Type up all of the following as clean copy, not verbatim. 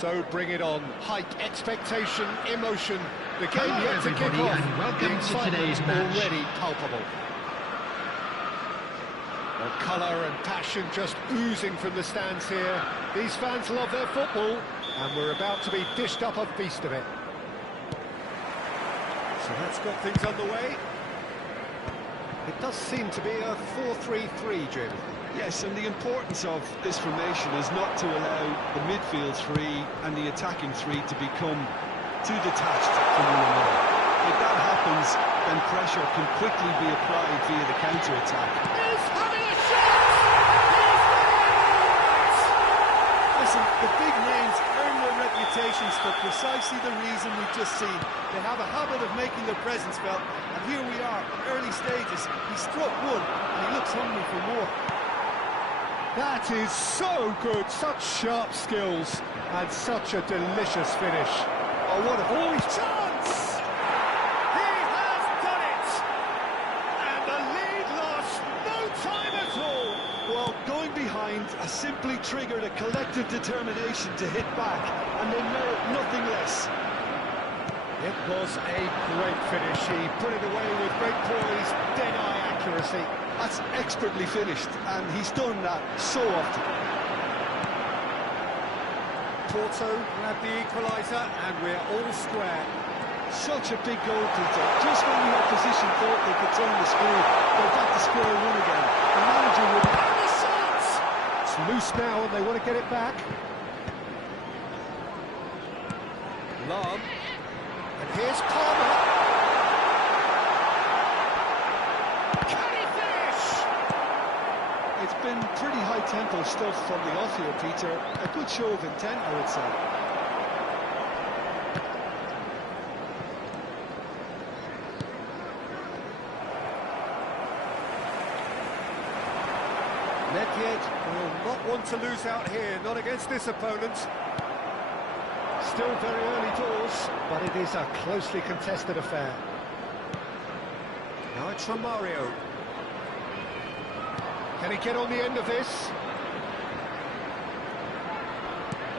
So bring it on. Hype, expectation, emotion. The game Hello yet to kick everybody, off. and welcome The to today's excitement match. already palpable. The colour and passion just oozing from the stands here. These fans love their football, and we're about to be dished up a feast of it. So that's got things underway. It does seem to be a 4-3-3, Jim. Yes, and the importance of this formation is not to allow the midfield three and the attacking three to become too detached from one another. If that happens, then pressure can quickly be applied via the counter-attack. He's having a shot! Listen, the big names earn their reputations for precisely the reason we've just seen. They have a habit of making their presence felt, and here we are, early stages. He struck one, and he looks hungry for more. That is so good, such sharp skills, and such a delicious finish. Oh, what a chance! He has done it! And the lead lost no time at all! Well, going behind has simply triggered a collective determination to hit back, and they merit nothing less. It was a great finish. He put it away with great poise, dead-eye accuracy. That's expertly finished, and he's done that so often. Porto grabbed the equaliser, and we're all square. Such a big goal, Peter. Just when the opposition thought they could turn the screw, they're back to square one again. The manager would... And the shot! It's loose now, and they want to get it back. Lam. And here's Palmer. Can he finish? It's been pretty high-tempo stuff from the off here, Peter. A good show of intent, I would say. Nedved will not want to lose out here, not against this opponent. Still very early doors, but it is a closely contested affair. Now it's from Mario. Can he get on the end of this?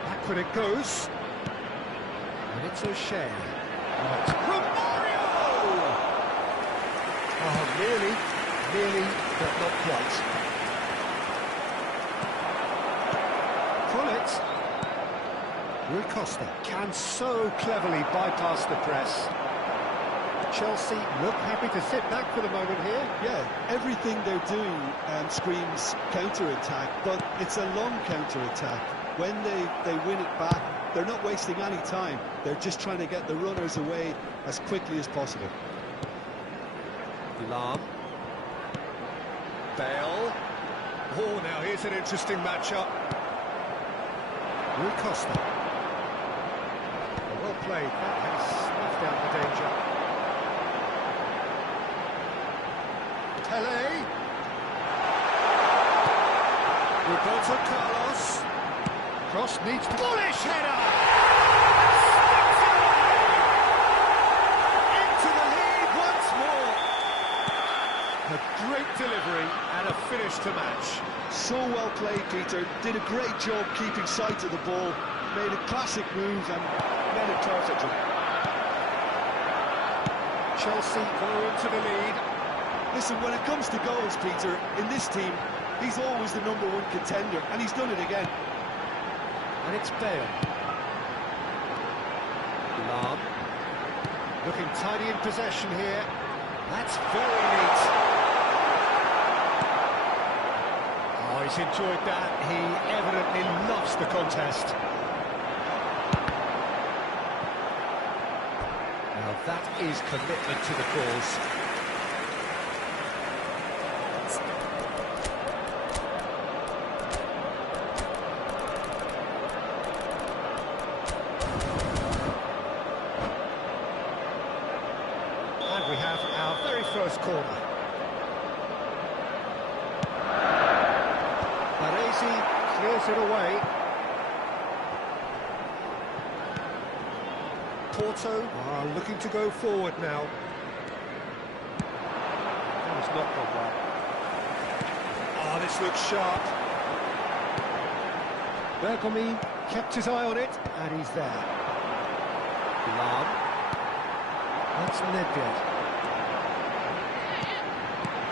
Backward it goes. And it's O'Shea. Right. From Mario! Oh, nearly, but not quite. Pull it. Rui Costa can so cleverly bypass the press. Chelsea look happy to sit back for the moment here. Yeah, everything they're doing screams counter-attack, but it's a long counter-attack. When they win it back, they're not wasting any time. They're just trying to get the runners away as quickly as possible. Lam. Bale. Oh, now here's an interesting matchup. Rui Costa. Well played, that has snuffed out the danger. Pele. Roberto Carlos. Cross needs to... Bullish header! Sticks it away! Into the lead once more. A great delivery and a finish to match. So well played, Peter. Did a great job keeping sight of the ball. Made a classic move and met it perfectly. Chelsea go into the lead. Listen, when it comes to goals, Peter, in this team, he's always the #1 contender, and he's done it again. And it's Bale. Lam. Looking tidy in possession here. That's very neat. Oh, he's enjoyed that. He evidently loves the contest. Now that is commitment to the cause. And we have our very first corner. Baresi clears it away. Porto are looking to go forward now. That has not gone well. Oh, this looks sharp. Bergomi kept his eye on it, and he's there. Lam. That's Nedved.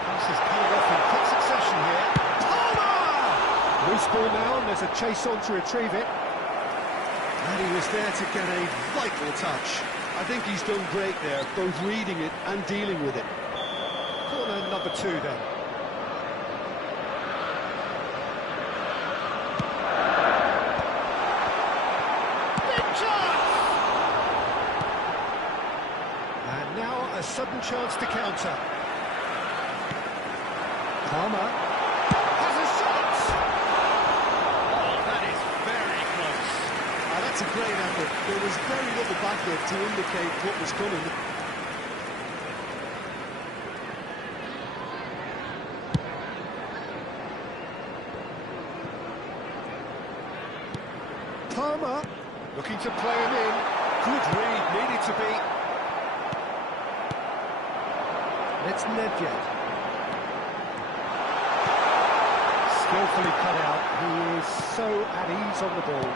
Passes coming off in quick succession here. Palmer! Loose ball now, and there's a chase on to retrieve it. And he was there to get a vital touch. I think he's done great there, both reading it and dealing with it. Corner number 2 then. A sudden chance to counter. Palmer has a shot! Oh, that is very close. That's a great effort. There was very little backup to indicate what was coming. Palmer looking to play him in. Good read, needed to be. It's Nedved. Skillfully cut out. He is so at ease on the ball.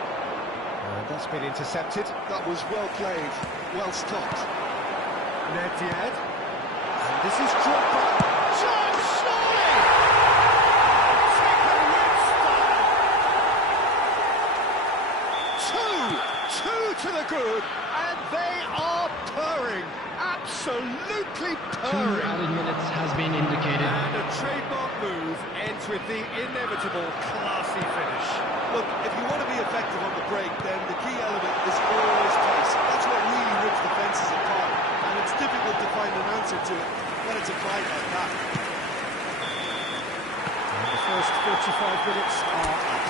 And that's been intercepted. That was well played, well stopped. Nedved. And this is Drogba. John Shorey! Take a red style. Two to the good, and they are purring. Absolutely purring. 2 added minutes has been indicated. And a trademark move ends with the inevitable classy finish. Look, if you want to be effective on the break, then the key element is always pace. That's what really rips defences apart, and it's difficult to find an answer to it when it's applied like that. And the first 45 minutes are up.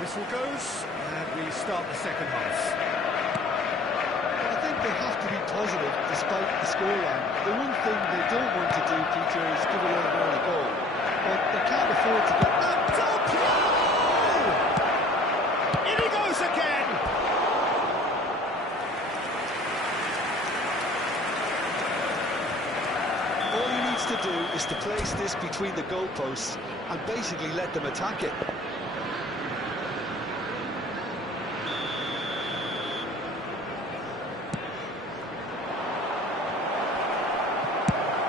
Whistle goes, and we start the second half. I think they have to be positive despite the scoreline. The one thing they don't want to do, Peter, is give away an early goal. But they can't afford to get that. Del Piero! In he goes again! All he needs to do is to place this between the goalposts and basically let them attack it.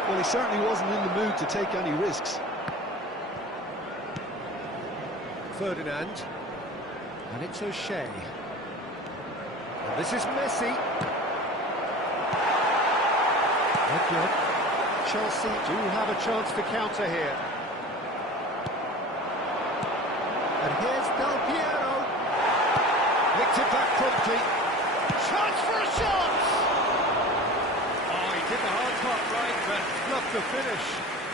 Well, he certainly wasn't in the mood to take any risks. Ferdinand. And it's O'Shea. And this is Messi. Good. Chelsea do have a chance to counter here. And here's Del Piero. Nicked it back promptly. Chance for a shot! Oh, he did the hard part right, but not the finish.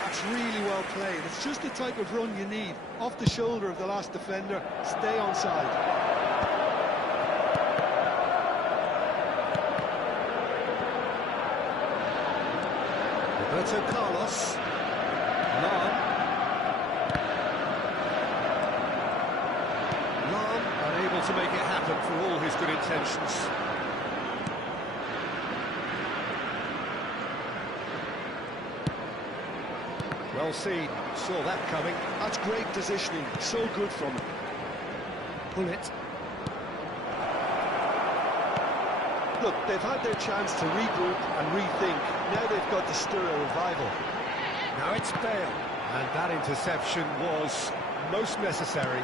That's really well played. It's just the type of run you need. Off the shoulder of the last defender, stay on side. Roberto Carlos. Lam. Lam unable to make it happen for all his good intentions. Well seen, saw that coming. That's great positioning, so good from him. Pull it. Look, they've had their chance to regroup and rethink. Now they've got to stir a revival. Now it's Bale. And that interception was most necessary.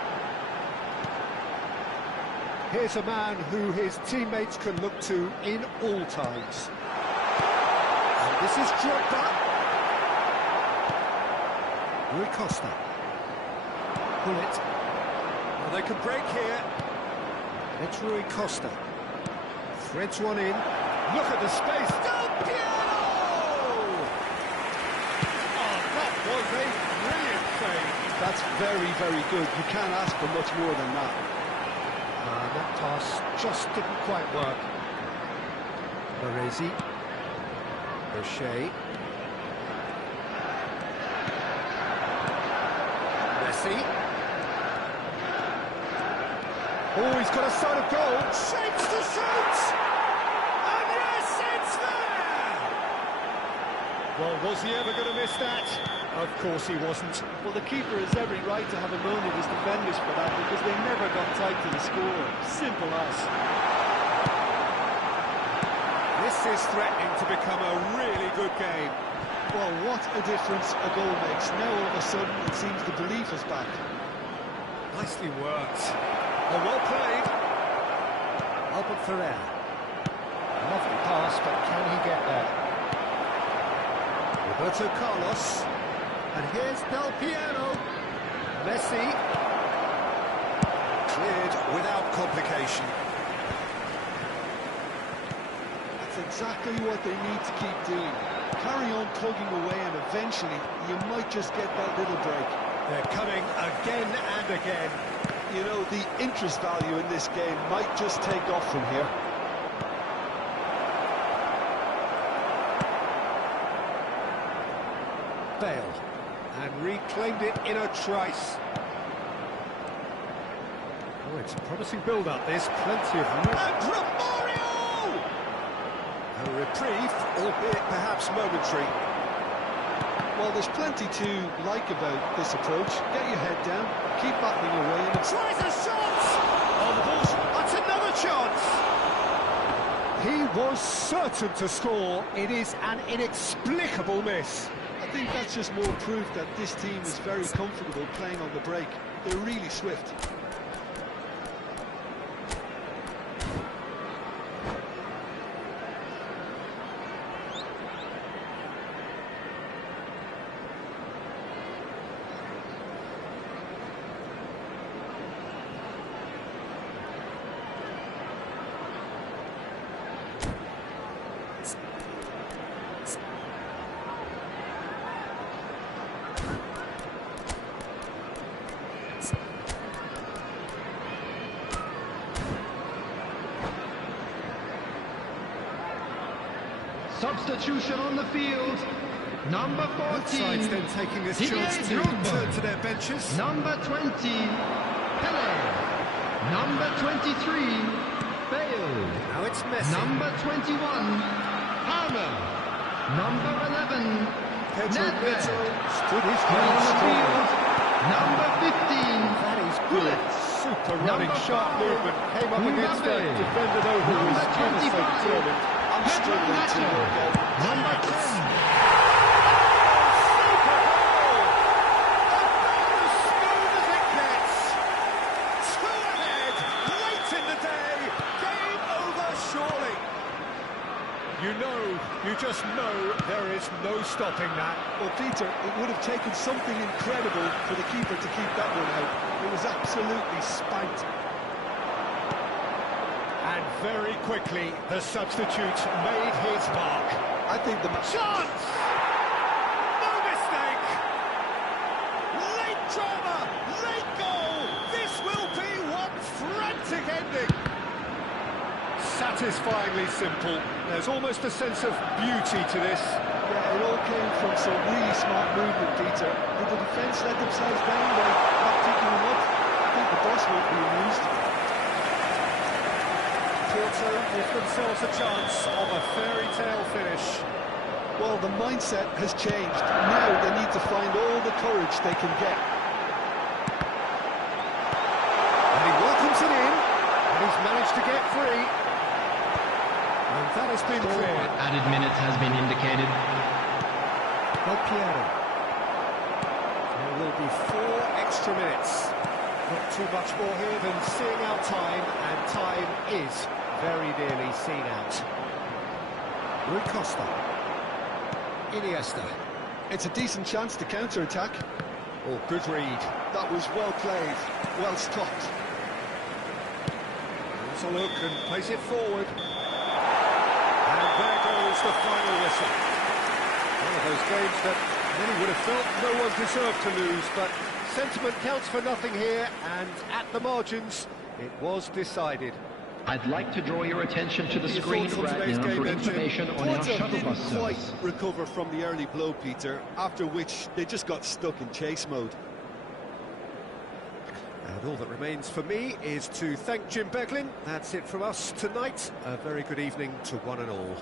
Here's a man who his teammates can look to in all times. And this is Drogba. Rui Costa. Pull it. Well, they can break here. It's Rui Costa. Threads one in. Look at the space. Del Piero! Oh, that was a brilliant save. That's very, very good. You can't ask for much more than that. That pass just didn't quite work. Baresi. O'Shea. Messi. Oh, he's got a sight of goal. Shapes to shoot! And yes, it's there! Well, was he ever going to miss that? Of course he wasn't. Well, the keeper has every right to have a moan at his defenders for that, because they never got tight to the score. Simple as. This is threatening to become a really good game. Well, what a difference a goal makes. Now all of a sudden it seems the belief is back. Nicely worked. Oh, well played. Albert Ferrer. Lovely pass, but can he get there? Roberto Carlos. And here's Del Piero. Messi. Cleared without complication. That's exactly what they need to keep doing. Carry on tugging away and eventually you might just get that little break. They're coming again and again. You know, the interest value in this game might just take off from here. Bale. And reclaimed it in a trice. Oh, it's a promising build-up, this. Plenty of room. And Romario! A reprieve, albeit perhaps momentary. Well, there's plenty to like about this approach. Get your head down, keep battling away, and Tries a shot! On the ball, that's another chance! He was certain to score. It is an inexplicable miss. I think that's just more proof that this team is very comfortable playing on the break. They're really swift. Substitution on the field. Number 14. Both sides then taking this chance to return to their benches. Number 20, Pele. Number 23, Bale. Now it's Messi. Number 21, Palmer. Number 11, Pedro Nedved. stood his On ground the strongly. field, number 15, That is good. Bullet. Super running, Number sharp 5, movement. Came up against a Mbappe. defender though who was Number ever so 25, determined. I'm Pedro struggling to Neto. work out. Number 10. You just know there is no stopping that. Well, Peter, it would have taken something incredible for the keeper to keep that one out. It was absolutely spanked. And very quickly, the substitute made his mark. I think the Chance! No mistake! Late drama, late goal! This will be one frantic ending. Satisfyingly simple. There's almost a sense of beauty to this. Yeah, it all came from some really smart movement, Peter. Did the defence let themselves down by not picking them up? I think the boss won't be amused. Porto give themselves a chance of a fairy tale finish. Well, the mindset has changed. Now they need to find all the courage they can get. And he welcomes it in, and he's managed to get free. And that has been cleared. Added minutes has been indicated. Del Piero. There will be 4 extra minutes. Not too much more here than seeing out time, and time is very nearly seen out. Rui Costa. Iniesta. It's a decent chance to counter-attack. Oh, good read. That was well played, well stopped. Has a look and plays it forward. And there goes the final whistle. One of those games that many would have felt no one deserved to lose, but sentiment counts for nothing here, and at the margins, it was decided. I'd like to draw your attention to the Your screen thoughts on right today's now game, for then, Jim? information on our Porto shuttle didn't bus quite service. recover from the early blow, Peter, after which they just got stuck in chase mode. And all that remains for me is to thank Jim Beglin. That's it from us tonight. A very good evening to one and all.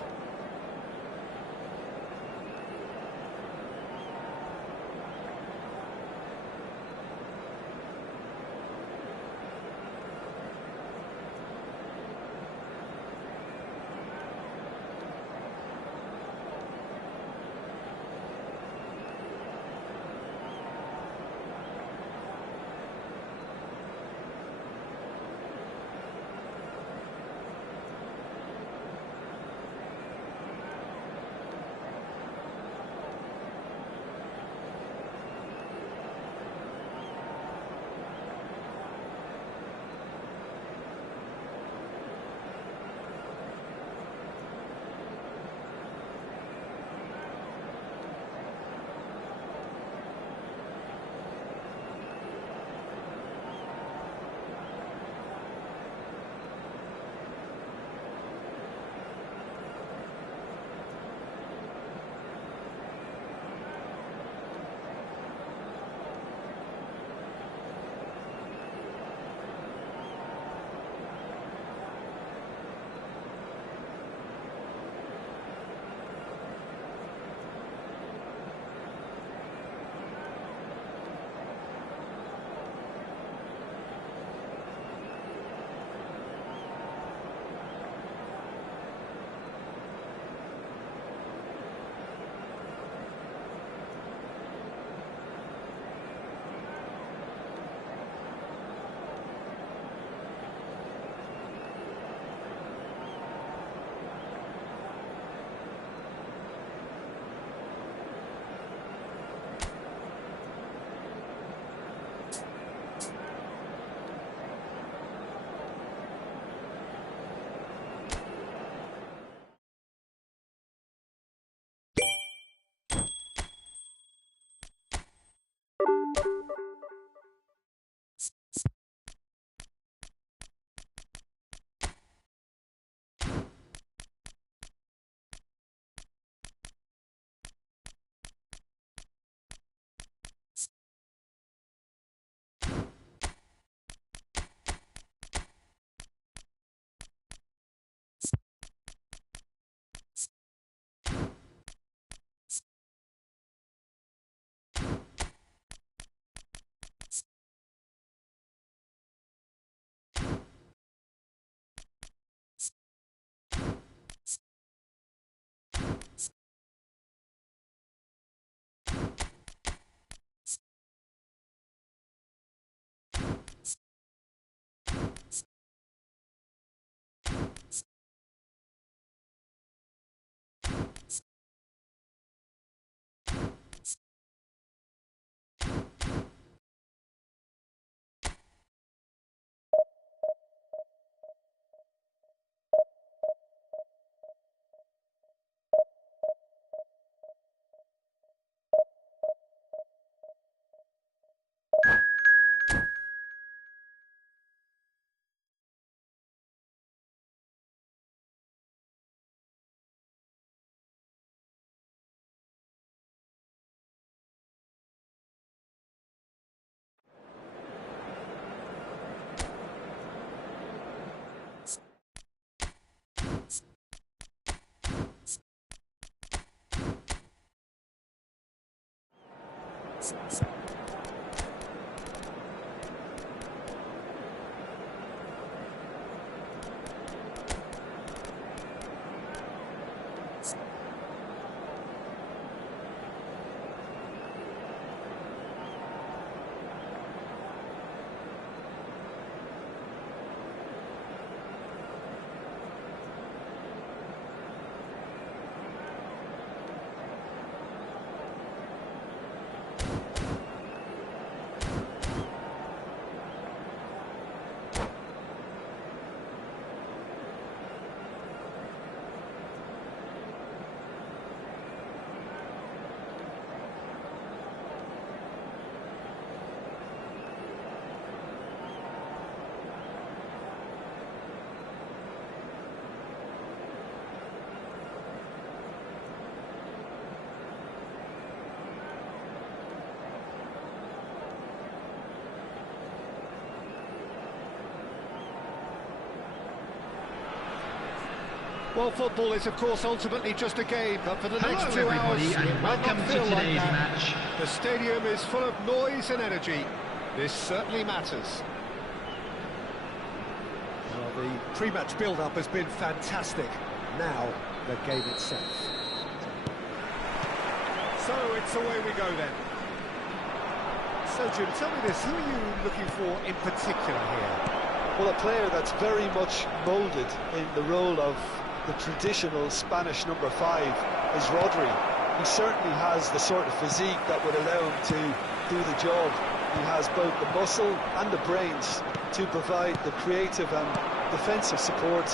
Well, football is, of course, ultimately just a game, but for the Hello, next 2 hours, everybody, and it might welcome not to feel like today's that. match. The stadium is full of noise and energy. This certainly matters. Well, the pre-match build-up has been fantastic. Now, the game itself. So, it's away we go then. So, Jim, tell me this, who are you looking for in particular here? Well, a player that's very much moulded in the role of the traditional Spanish number 5 is Rodri. He certainly has the sort of physique that would allow him to do the job. He has both the muscle and the brains to provide the creative and defensive support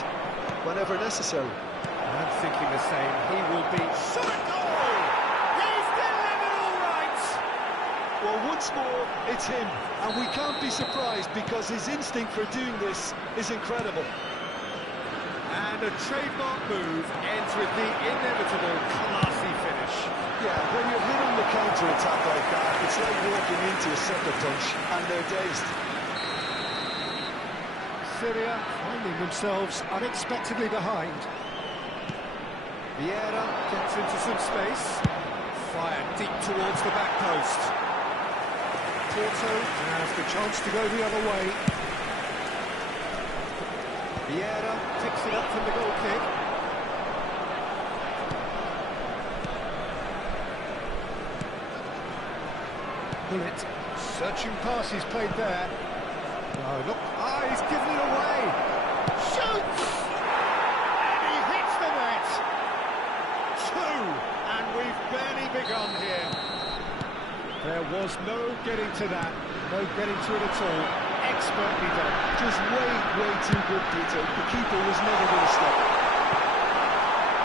whenever necessary. I'm thinking the same. He will be... Shot a goal! He's delivered all right! Well, once more, it's him, and we can't be surprised because his instinct for doing this is incredible. And a trademark move ends with the inevitable classy finish. Yeah, when you're hit on the counter-attack like that, it's like walking into a sucker punch, and they're dazed. Syria finding themselves unexpectedly behind. Vieira gets into some space. Fired deep towards the back post. Porto has the chance to go the other way. Vieira picks it up from the goal kick. Bullet. Searching pass he's played there. Oh, look. Ah, he's given it away. Shoots! And he hits the net. 2, and we've barely begun here. There was no getting to that. No getting to it at all. Expertly done. Just way too good, Peter. The keeper was never going to stop.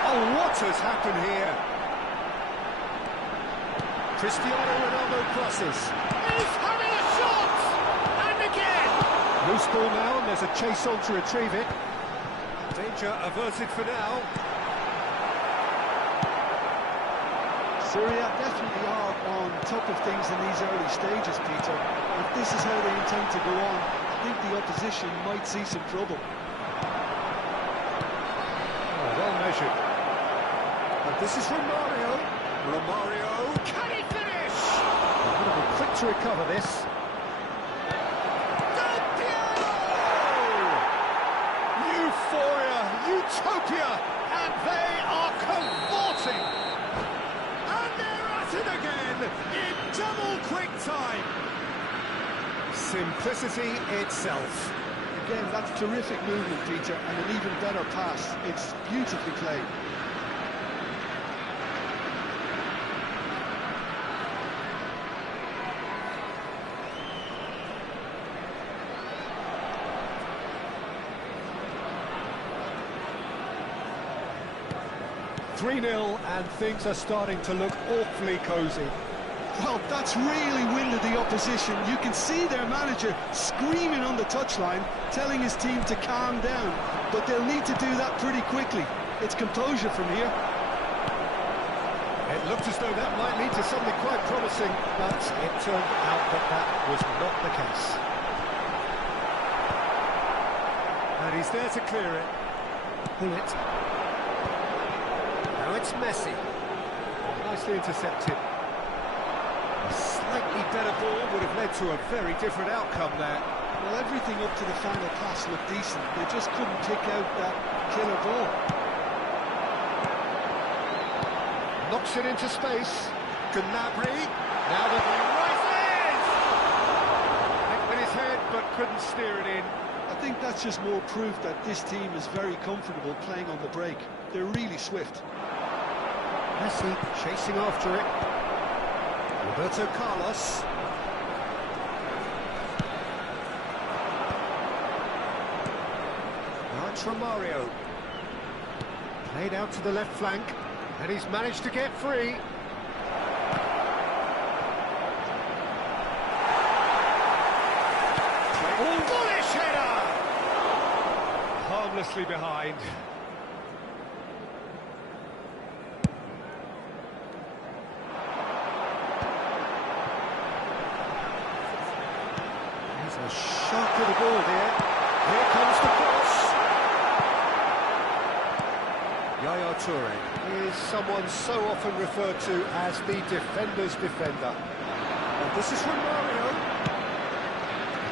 Oh, what has happened here? Cristiano Ronaldo crosses. He's having a shot! And again! Loose ball now, and there's a chase on to retrieve it. Danger averted for now. Syria definitely are on top of things in these early stages, Peter. If this is how they intend to go on, I think the opposition might see some trouble. Oh, well measured. But this is Romario. Romario, can he finish? A little bit quick to recover this. Del Piero! Euphoria, utopia, and they are cavorting. And they're at it again in double quick time. Simplicity itself. Again, that's terrific movement, Peter, and an even better pass. It's beautifully played. .3-0, and things are starting to look awfully cosy. Well, that's really winded the opposition. You can see their manager screaming on the touchline, telling his team to calm down. But they'll need to do that pretty quickly. It's composure from here. It looked as though that might lead to something quite promising, but it turned out that that was not the case. And he's there to clear it. Bullet. Now it's Messi. Nicely intercepted. A slightly better ball would have led to a very different outcome there. Well, everything up to the final pass looked decent. They just couldn't pick out that killer ball. Knocks it into space. Gnabry. Now the rises! Hit with his head, but couldn't steer it in. I think that's just more proof that this team is very comfortable playing on the break. They're really swift. Messi chasing after it. Roberto Carlos. Now it's Romario. Played out to the left flank, and he's managed to get free. Bullish header! Harmlessly behind. There's a sharp little ball here. Here comes the cross. Toure is someone so often referred to as the defender's defender. And this is from Mario.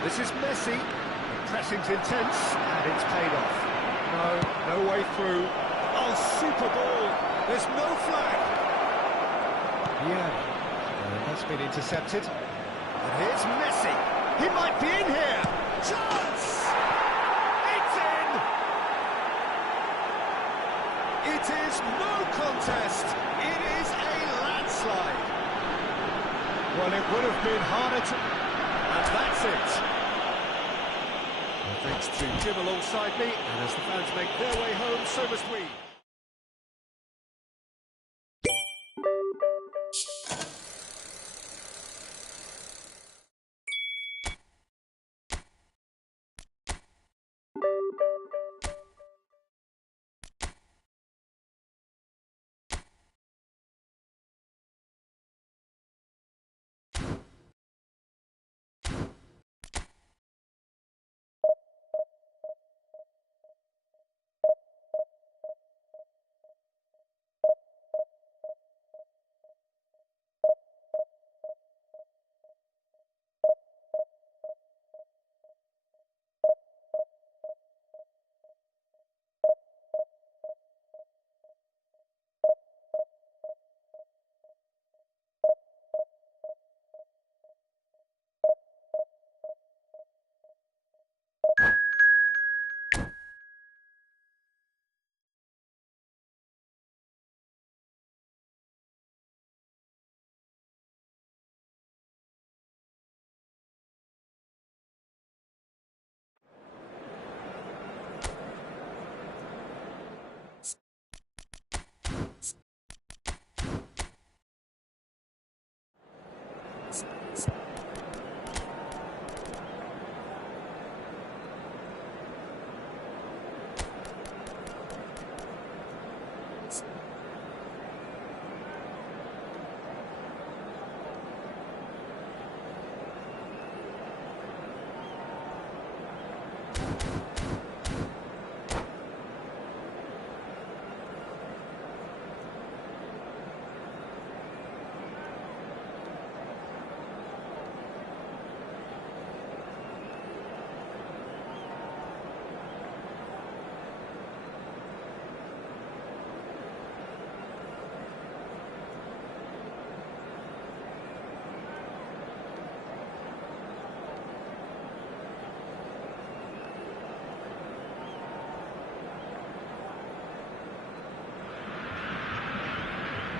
This is Messi. The pressing's intense, and it's paid off. No way through. Oh, super ball. There's no flag. Yeah, that's been intercepted. And here's Messi. He might be in here. Chance! It's in! It is no contest. It is a landslide. Well, it would have been harder to... And that's it. Well, thanks to Jim alongside me, and as the fans make their way home, so must we.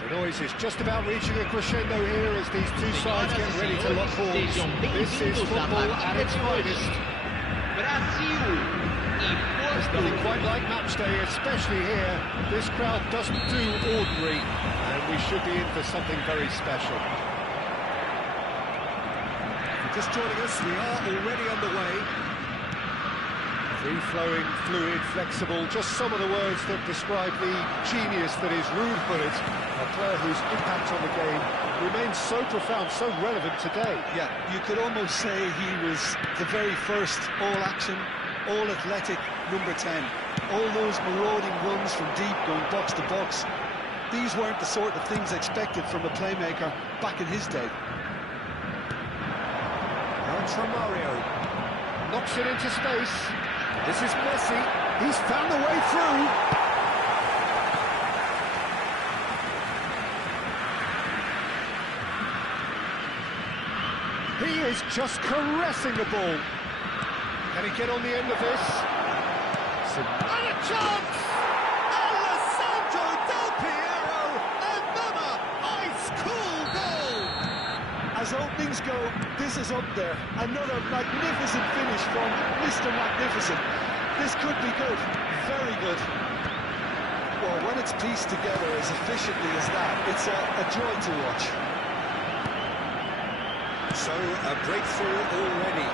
The noise is just about reaching a crescendo here as these two sides get ready to lock horns. This is football at its finest. There's nothing quite like match day, especially here. This crowd doesn't do ordinary, and we should be in for something very special. Just joining us, we are already underway. Free-flowing, fluid, flexible, just some of the words that describe the genius that is Ruud Gullit, a player whose impact on the game remains so profound, so relevant today. Yeah, you could almost say he was the very first all-action, all-athletic number 10. All those marauding runs from deep, going box to box, these weren't the sort of things expected from a playmaker back in his day. Now it's from Mario. Knocks it into space. This is Messi. He's found the way through. He is just caressing the ball. Can he get on the end of this? And a chance! Alessandro Del Piero! Another ice-cool goal! As openings go, this is up there. Another magnificent finish from Mr. Magnificent. This could be good, very good. Well, when it's pieced together as efficiently as that, it's a joy to watch. So, a breakthrough already.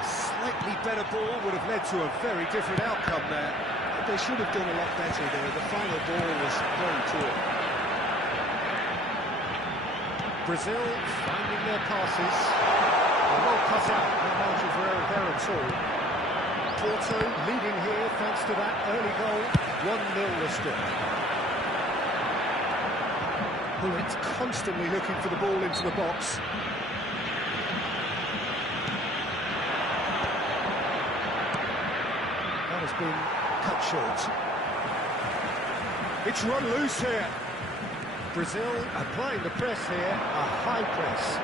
A slightly better ball would have led to a very different outcome there. They should have done a lot better there. The final ball was very poor. Brazil finding their passes. Well cut out, no margin for error there at all. Porto leading here thanks to that early goal. 1-0 the score. Bullet constantly looking for the ball into the box. That has been cut short. It's run loose here. Brazil applying the press here, a high press.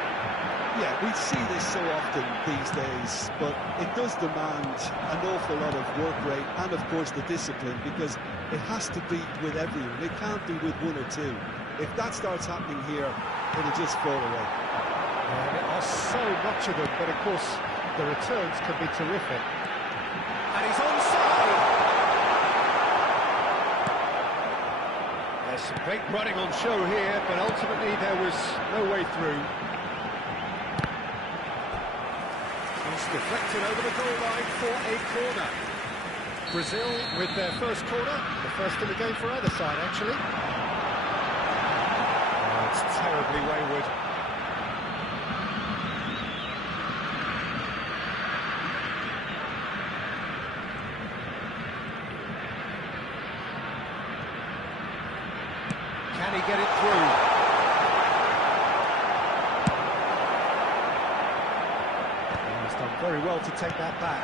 Yeah, we see this so often these days, but it does demand an awful lot of work rate and, of course, the discipline, because it has to be with everyone. It can't be with one or two. If that starts happening here, it'll just fall away. And there are so much of them, but of course, the returns can be terrific. And he's onside! There's some great running on show here, but ultimately there was no way through. It's deflected over the goal line for a corner. Brazil with their first corner, the first in the game for either side, actually. Oh, it's terribly wayward. Can he get it through? He's done very well to take that back.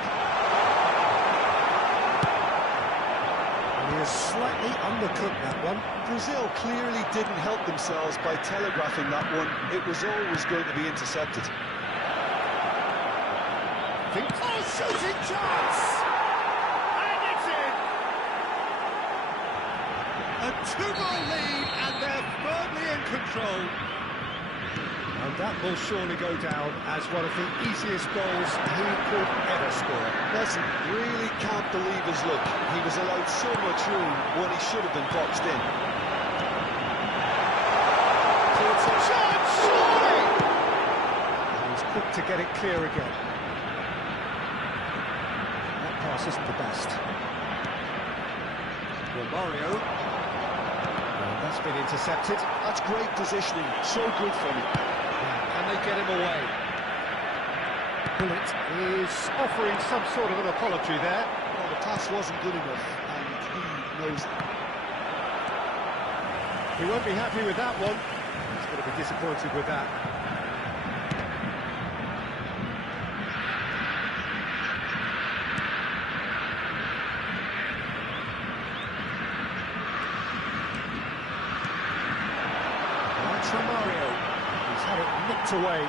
And he has slightly undercooked that one. Brazil clearly didn't help themselves by telegraphing that one. It was always going to be intercepted. Oh, shooting chance! And it's in! A 2-goal lead, and they're firmly in control. And that will surely go down as one of the easiest goals he could ever score. Nelson really can't believe his luck. He was allowed so much room when he should have been boxed in. Chance, surely! And he's quick to get it clear again. That pass isn't the best. Romario. And that's been intercepted. That's great positioning. So good from him. Can they get him away? Bullet is offering some sort of an apology there. Well, the pass wasn't good enough, and he knows it. He won't be happy with that one. He's going to be disappointed with that. That's Romario. He's had it nipped away.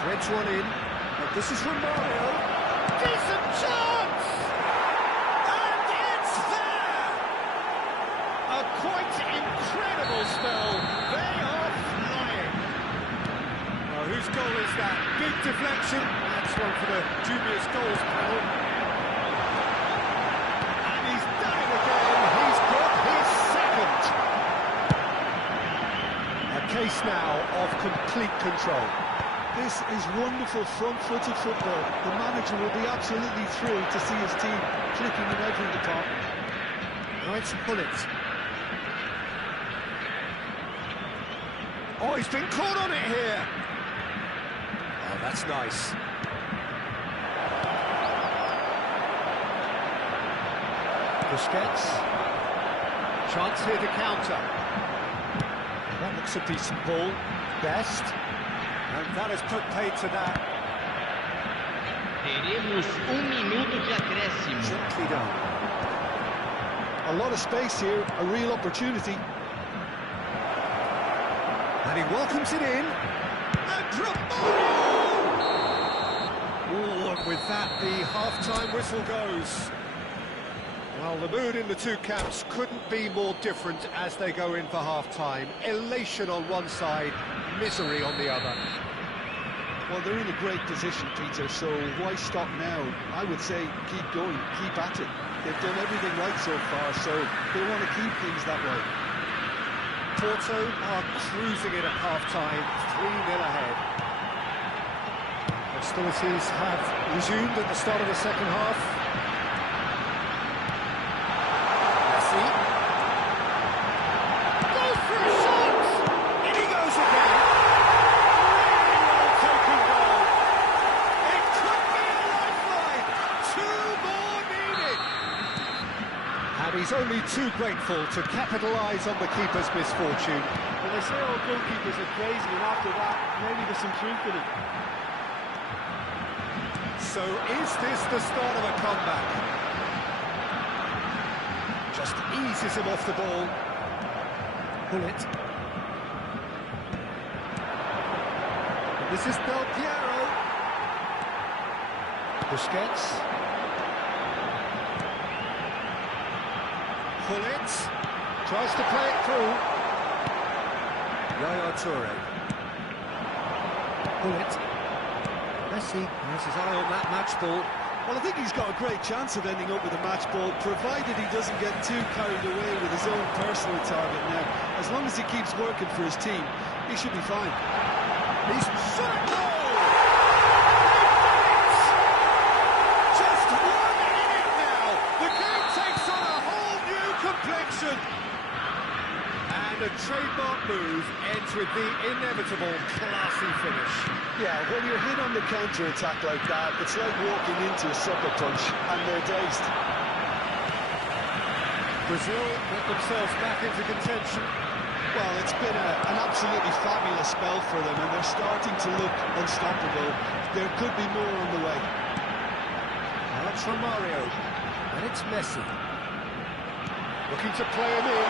Threads one in. But this is Romario. Decent chance! And it's there! A quite incredible spell. They are flying. Oh, whose goal is that? Big deflection. That's one for the dubious goals panel. And he's done it again. He's got his second. A case now of complete control. This is wonderful front-footed football. The manager will be absolutely thrilled to see his team clicking in every department. Now it's Bullet. Oh, he's been caught on it here. Oh, that's nice. Busquets. Chance here to counter. That looks a decent ball. Best. And that has put paid to that. Teremos minuto de acréscimo. Gently done. A lot of space here, a real opportunity. And he welcomes it in. And Romario! Oh, and with that, the half-time whistle goes. Well, the mood in the two camps couldn't be more different as they go in for half-time. Elation on one side, misery on the other. Well, they're in a great position, Peter, so why stop now? I would say keep going, keep at it. They've done everything right so far, so they want to keep things that way. Porto are cruising in at half-time, 3-0 ahead. Hostilities have resumed at the start of the second half. Messi goes for a shot! In he goes again! Really well taken goal! It could be a lifeline to only too grateful to capitalise on the keeper's misfortune. Well, they say all goalkeepers are crazy, and after that, maybe there's some truth in it. So is this the start of a comeback? Just eases him off the ball. Pull it. This is Del Piero. Busquets. Pull it. Tries to play it through. Yaya Toure. Pull it. Messi has his eye on that match ball. Well, I think he's got a great chance of ending up with a match ball, provided he doesn't get too carried away with his own personal target now. As long as he keeps working for his team, he should be fine. He's shot it! Goal! Just 1 minute now. The game takes on a whole new complexion. And a trademark move ends with the inevitable classy finish. Yeah, when you're hit on the counter-attack like that, it's like walking into a sucker punch, and they're dazed. Brazil get themselves back into contention. Well, it's been an absolutely fabulous spell for them, and they're starting to look unstoppable. There could be more on the way. Now that's from Mario, and it's Messi. Looking to play him in.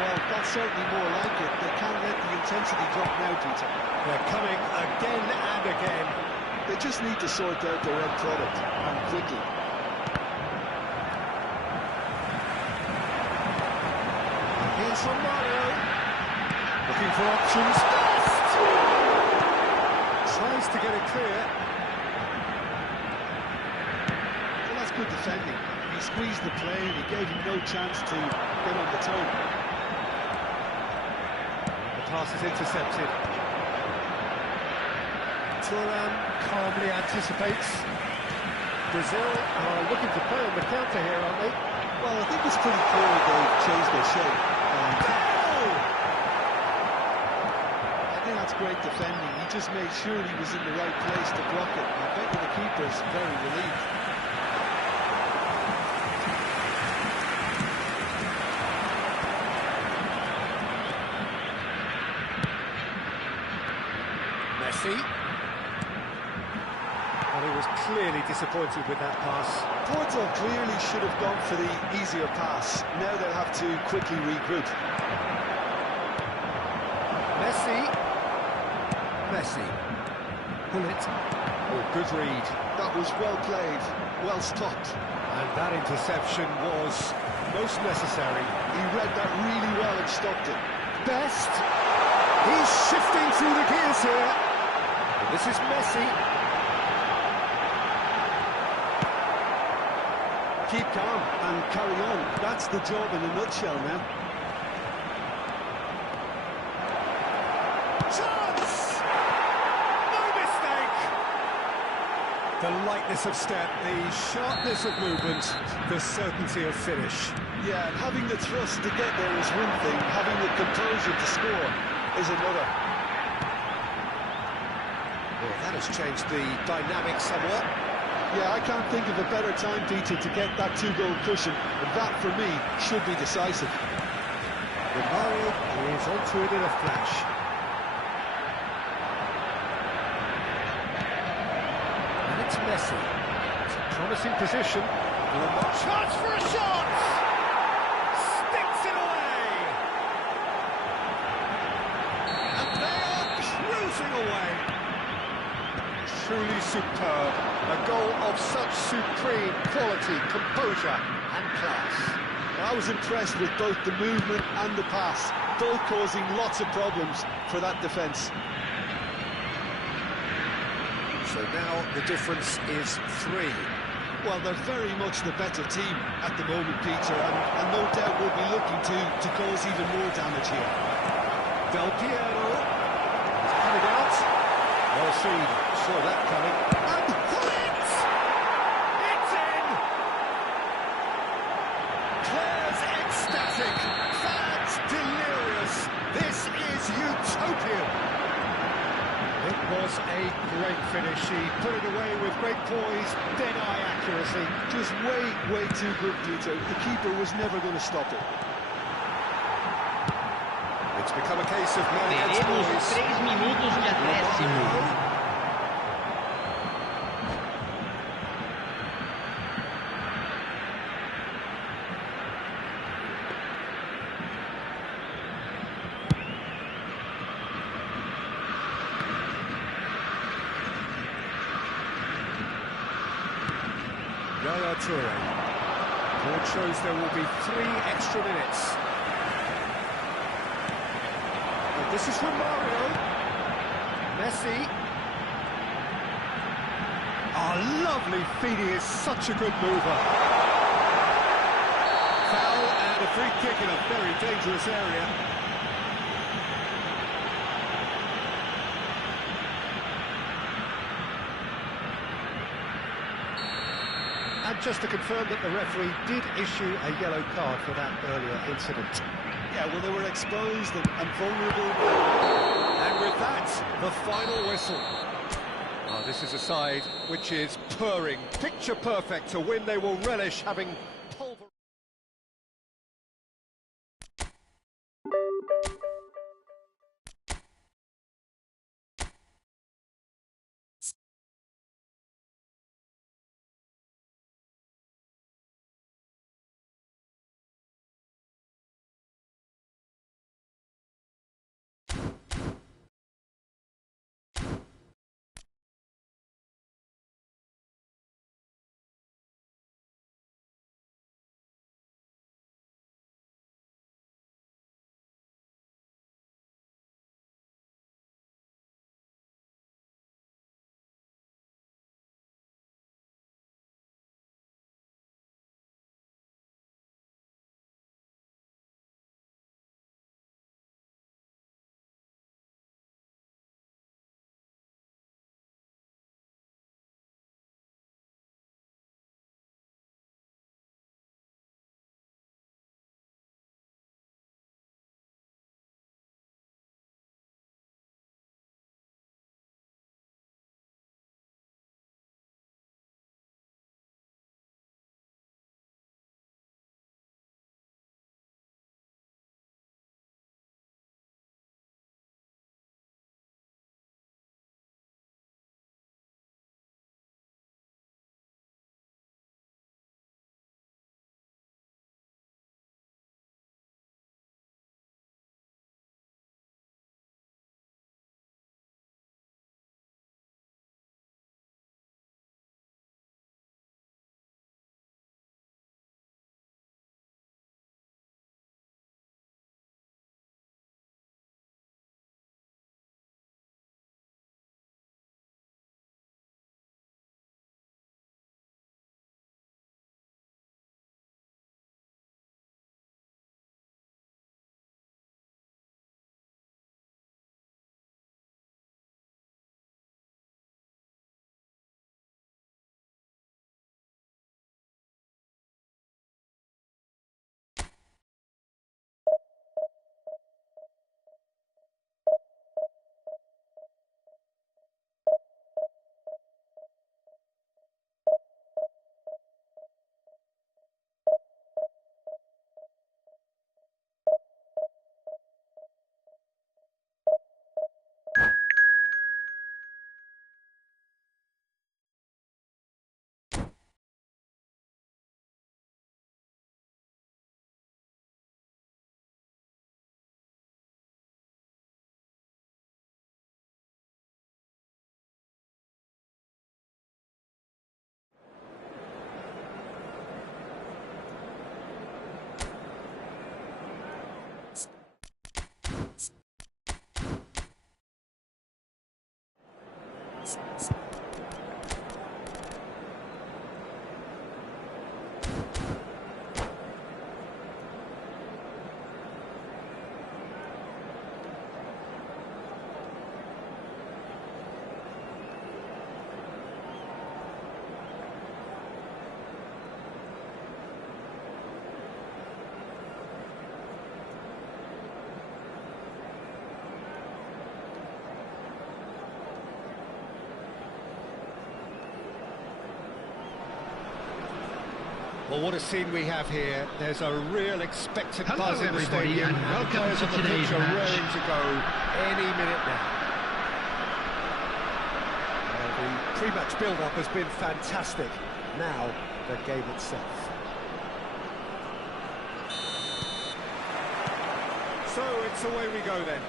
Well, that's certainly more like it. They can't let the intensity drop now, Peter. They're coming again and again. They just need to sort out their end product, and quickly. Here's from Mario. Looking for options. Best! Tries to get it clear. Well, that's good defending. He squeezed the play and he gave him no chance to get on the turn. The pass is intercepted. Thuram calmly anticipates. Brazil are looking to play on the counter here, aren't they? Well, I think it's pretty clear they've changed their shape. I think that's great defending. He just made sure he was in the right place to block it. I bet you the keeper's very relieved. Messi. And he was clearly disappointed with that pass. Porto clearly should have gone for the easier pass. Now they'll have to quickly regroup. Messi. Messi. Pull it. Oh, good read. That was well played, well stopped. And that interception was most necessary. He read that really well and stopped it. Best. He's shifting through the gears here. And this is Messi. Keep calm and carry on. That's the job in a nutshell now. Chance! No mistake! The lightness of step, the sharpness of movement, the certainty of finish. Yeah, and having the thrust to get there is one thing, having the composure to score is another. Well, that has changed the dynamic somewhat. Yeah, I can't think of a better time, Peter, to get that two-goal cushion. And that, for me, should be decisive. Mario is onto it in a flash. And it's Messi. It's a promising position. Chance for a shot! Sticks it away! And they are cruising away. Truly superb. A goal of such supreme quality, composure and class. I was impressed with both the movement and the pass, both causing lots of problems for that defence. So now the difference is 3. Well, they're very much the better team at the moment, Peter, and no doubt will be looking to cause even more damage here. Del Piero is coming out. Well seen, saw that coming. And pull it! It's in! Players ecstatic, fans delirious. This is utopian. was a great finish. He put it away with great poise, dead-eye accuracy. Just way too good, Dieter. The keeper was never going to stop it. It's become a case of men against Teremos boys. 3 minutos de acréscimo. Yaya Toure. Board shows there will be 3 extra minutes. And this is from Mario. Messi. Oh, lovely feed. He is such a good mover. Foul and a free kick in a very dangerous area. And just to confirm that the referee did issue a yellow card for that earlier incident. Yeah, well, they were exposed and vulnerable. And with that, the final whistle. Oh, this is a side which is purring, picture perfect to win. They will relish having Well, what a scene we have here. There's a real expectant Hello, buzz in the everybody, stadium. and welcome Players to on the today's pitch are match. raring to go any minute now. Well, the pre-match build-up has been fantastic. Now, the game itself. So, it's away we go then.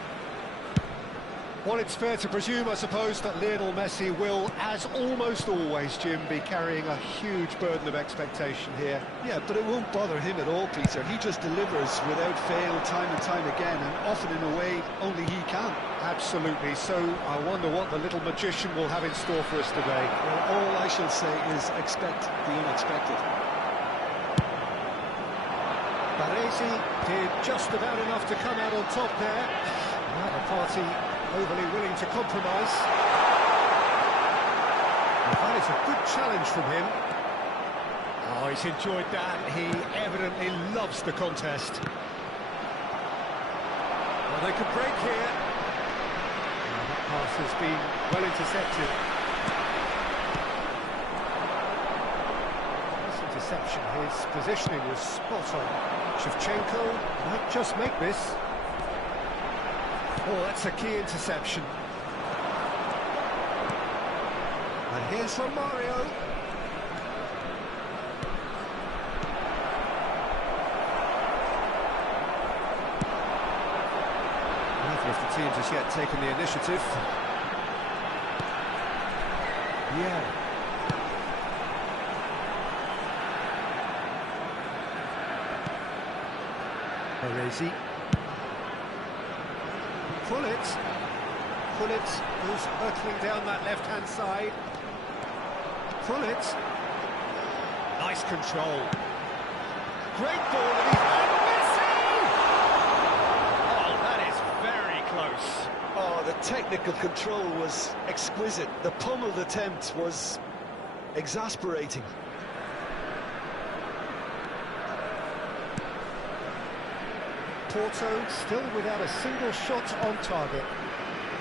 Well, it's fair to presume, I suppose, that Lionel Messi will, as almost always, Jim, be carrying a huge burden of expectation here. Yeah, but it won't bother him at all, Peter. He just delivers without fail time and time again, and often in a way only he can. Absolutely. So I wonder what the little magician will have in store for us today. Well, all I shall say is expect the unexpected. Baresi did just about enough to come out on top there. Neither party overly willing to compromise. Well, that is a good challenge from him. Oh, he's enjoyed that. He evidently loves the contest. Well, they could break here. Well, that pass has been well intercepted. This interception, his positioning was spot on. Jovancov might just make this. Oh, that's a key interception. And here's from Mario. Neither of the teams has yet taken the initiative. Yeah. Baresi. Pullet who's hurtling down that left-hand side. Pullet. Nice control. Great ball in his hand. Messi! Oh, that is very close. Oh, the technical control was exquisite. The pummeled attempt was exasperating. Porto still without a single shot on target.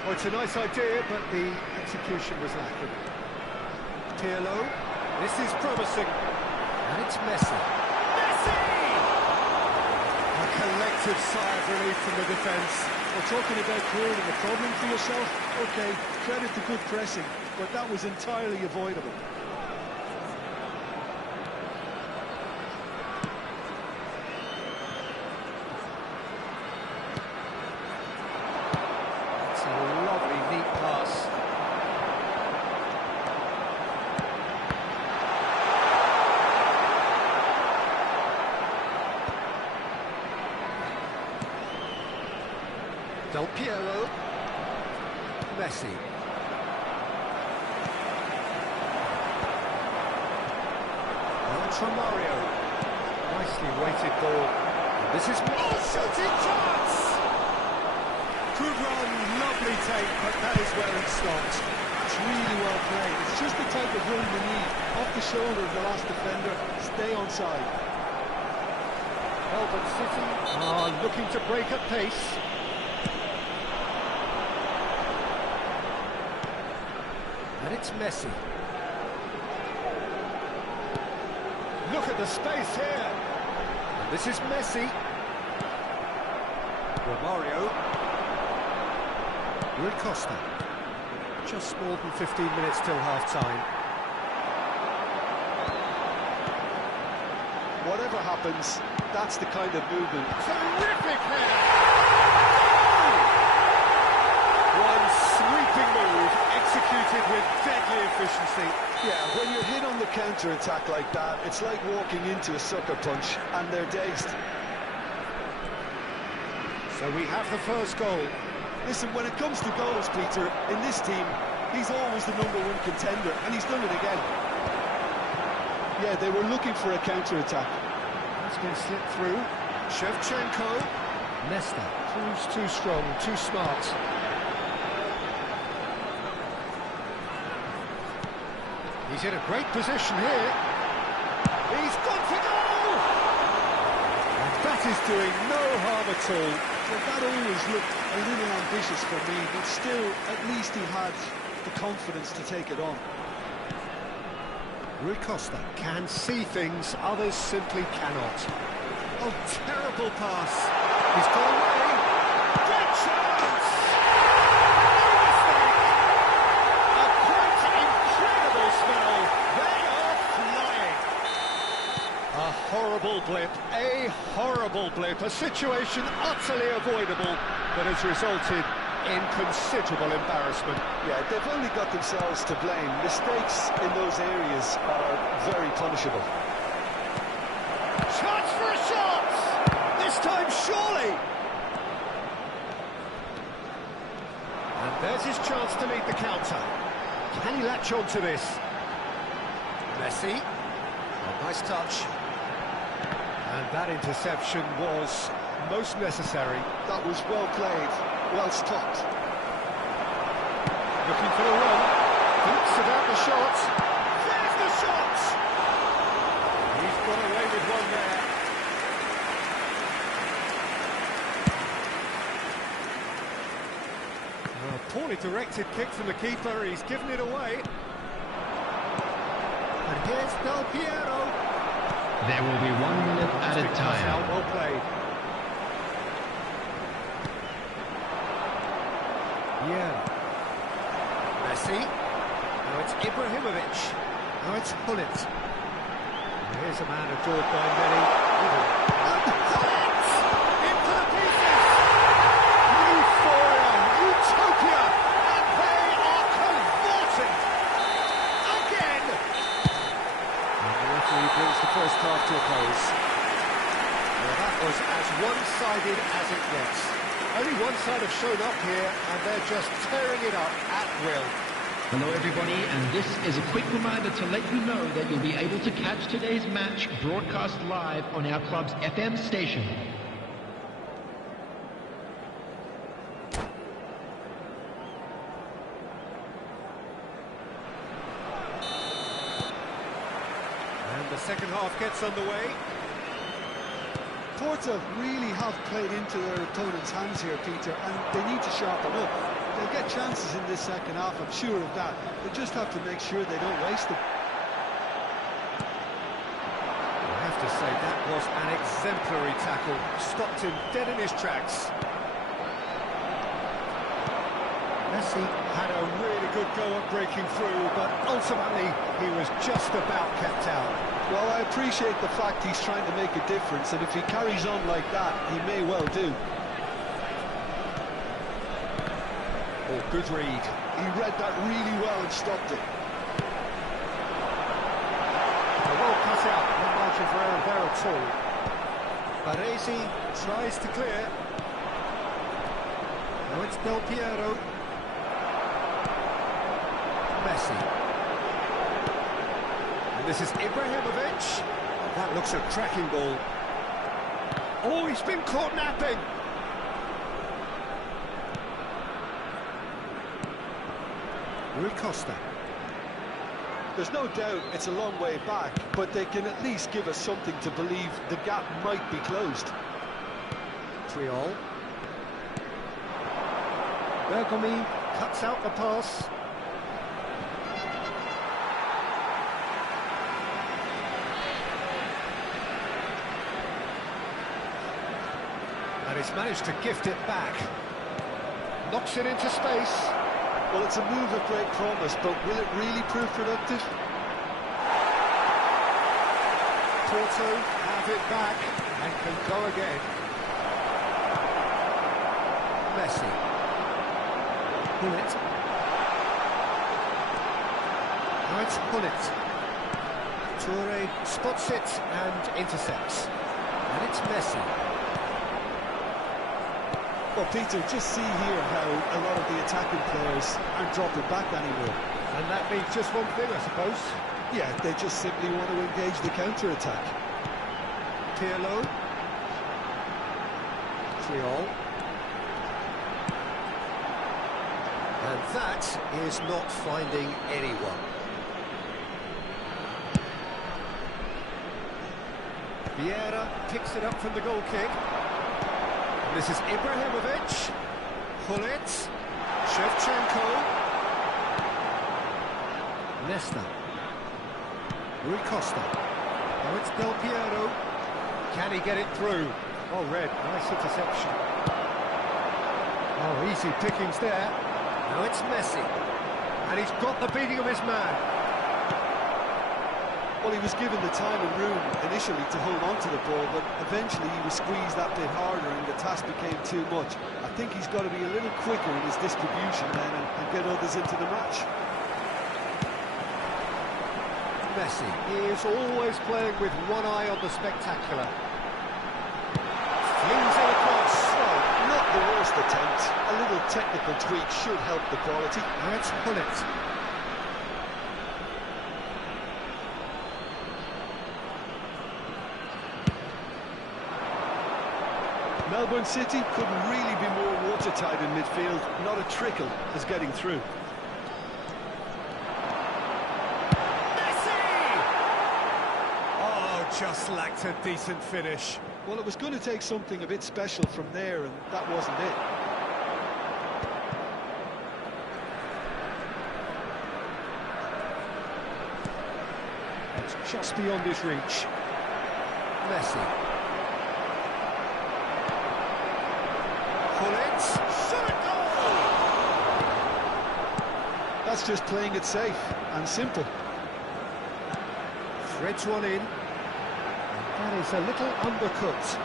Well, it's a nice idea, but the execution was lacking. Pirlo, this is promising. And it's Messi. Messi! A collective sigh of relief from the defence. We're talking about creating a problem for yourself. OK, credit to good pressing, but that was entirely avoidable. Del Piero, Messi. And from Mario. Nicely weighted ball. This is shooting chance! Good run, lovely take, but that is where it stopped. It's really well played. It's just the type of run you need. Off the shoulder of the last defender, stay onside. Melbourne City are looking to break at pace. And it's Messi. Look at the space here. And this is Messi. Romario. Rui Costa. Just more than 15 minutes till half-time. Whatever happens, that's the kind of movement. Terrific header! One sweeping move, executed with deadly efficiency. Yeah, when you're hit on the counter-attack like that, it's like walking into a sucker punch, and they're dazed. So we have the first goal. Listen, when it comes to goals, Peter, in this team, he's always the #1 contender, and he's done it again. Yeah, they were looking for a counter-attack. He's going to slip through. Jovancov. Nesta proves too strong, too smart. He's in a great position here. He's gone for goal! And that is doing no harm at all. Well, that always looked a little ambitious for me, but still, at least he had the confidence to take it on. Rui Costa can see things others simply cannot. Oh, terrible pass. He's got away. Good chance! No mistake! A quite incredible spell. They are flying. A horrible blip, a horrible blip. A situation utterly avoidable that has resulted in considerable embarrassment. Yeah, they've only got themselves to blame. Mistakes in those areas are very punishable. Chance for a shot! This time, surely! And there's his chance to lead the counter. Can he latch on to this? Messi. Oh, nice touch. And that interception was most necessary. That was well played, well stopped. Looking for the run. Thinks about the shot. There's the shot! He's got away with one there. Poorly directed kick from the keeper. He's given it away. And here's Del Piero. There will be 1 minute added time. Well played. Yeah. Messi. Now it's Ibrahimovic. Now it's Hullet. Here's a man adored by many. Hullet! Into the pieces! Euphoria! Utopia! And they are cavorting! Again! And the referee brings the first half to a close. Well, that was as one-sided as it gets. Only one side have shown up here, and they're just tearing it up at will. Hello everybody, and this is a quick reminder to let you know that you'll be able to catch today's match broadcast live on our club's FM station. And the second half gets underway. Porto really have played into their opponent's hands here, Peter, and they need to sharpen up. They'll get chances in this second half, I'm sure of that. They just have to make sure they don't waste them. I have to say, that was an exemplary tackle. Stopped him dead in his tracks. Messi had a really good go at breaking through, but ultimately he was just about kept out. Well, I appreciate the fact he's trying to make a difference, and if he carries on like that, he may well do. Oh, good read. He read that really well and stopped it. Well cut out, no margin for error there at all. Baresi tries to clear. Now it's Del Piero. Messi. And this is Ibrahimovic. That looks a cracking ball. Oh, he's been caught napping. Rui Costa. There's no doubt it's a long way back, but they can at least give us something to believe the gap might be closed. Triol. Bergomi cuts out the pass. And he's managed to gift it back. Knocks it into space. Well, it's a move of great promise, but will it really prove productive? Porto have it back and can go again. Messi. Hullet. Now it's Hullet. Toure spots it and intercepts. And it's Messi. Well, Peter, just see here how a lot of the attacking players aren't dropping back anymore. And that means just one thing, I suppose. Yeah, they just simply want to engage the counter-attack. Pirlo. Triol. And that is not finding anyone. Vieira picks it up from the goal kick. This is Ibrahimovic. Hullet. Shevchenko. Nesta. Rui Costa. Now it's Del Piero. Can he get it through? Oh, Red, nice interception. Oh, easy pickings there. Now it's Messi. And he's got the beating of his man. Well, he was given the time and room initially to hold on to the ball, but eventually he was squeezed that bit harder and the task became too much. I think he's got to be a little quicker in his distribution then and get others into the match. Messi, he is always playing with one eye on the spectacular. Flings it across. Well, not the worst attempt. A little technical tweak should help the quality. Now it's Hullet. Melbourne City couldn't really be more watertight in midfield. Not a trickle is getting through. Just lacked a decent finish. Well, it was going to take something a bit special from there, and that wasn't it. It's just beyond his reach. Messi. Hullet. Shot a goal! That's just playing it safe and simple. Threads one in. That is a little undercooked.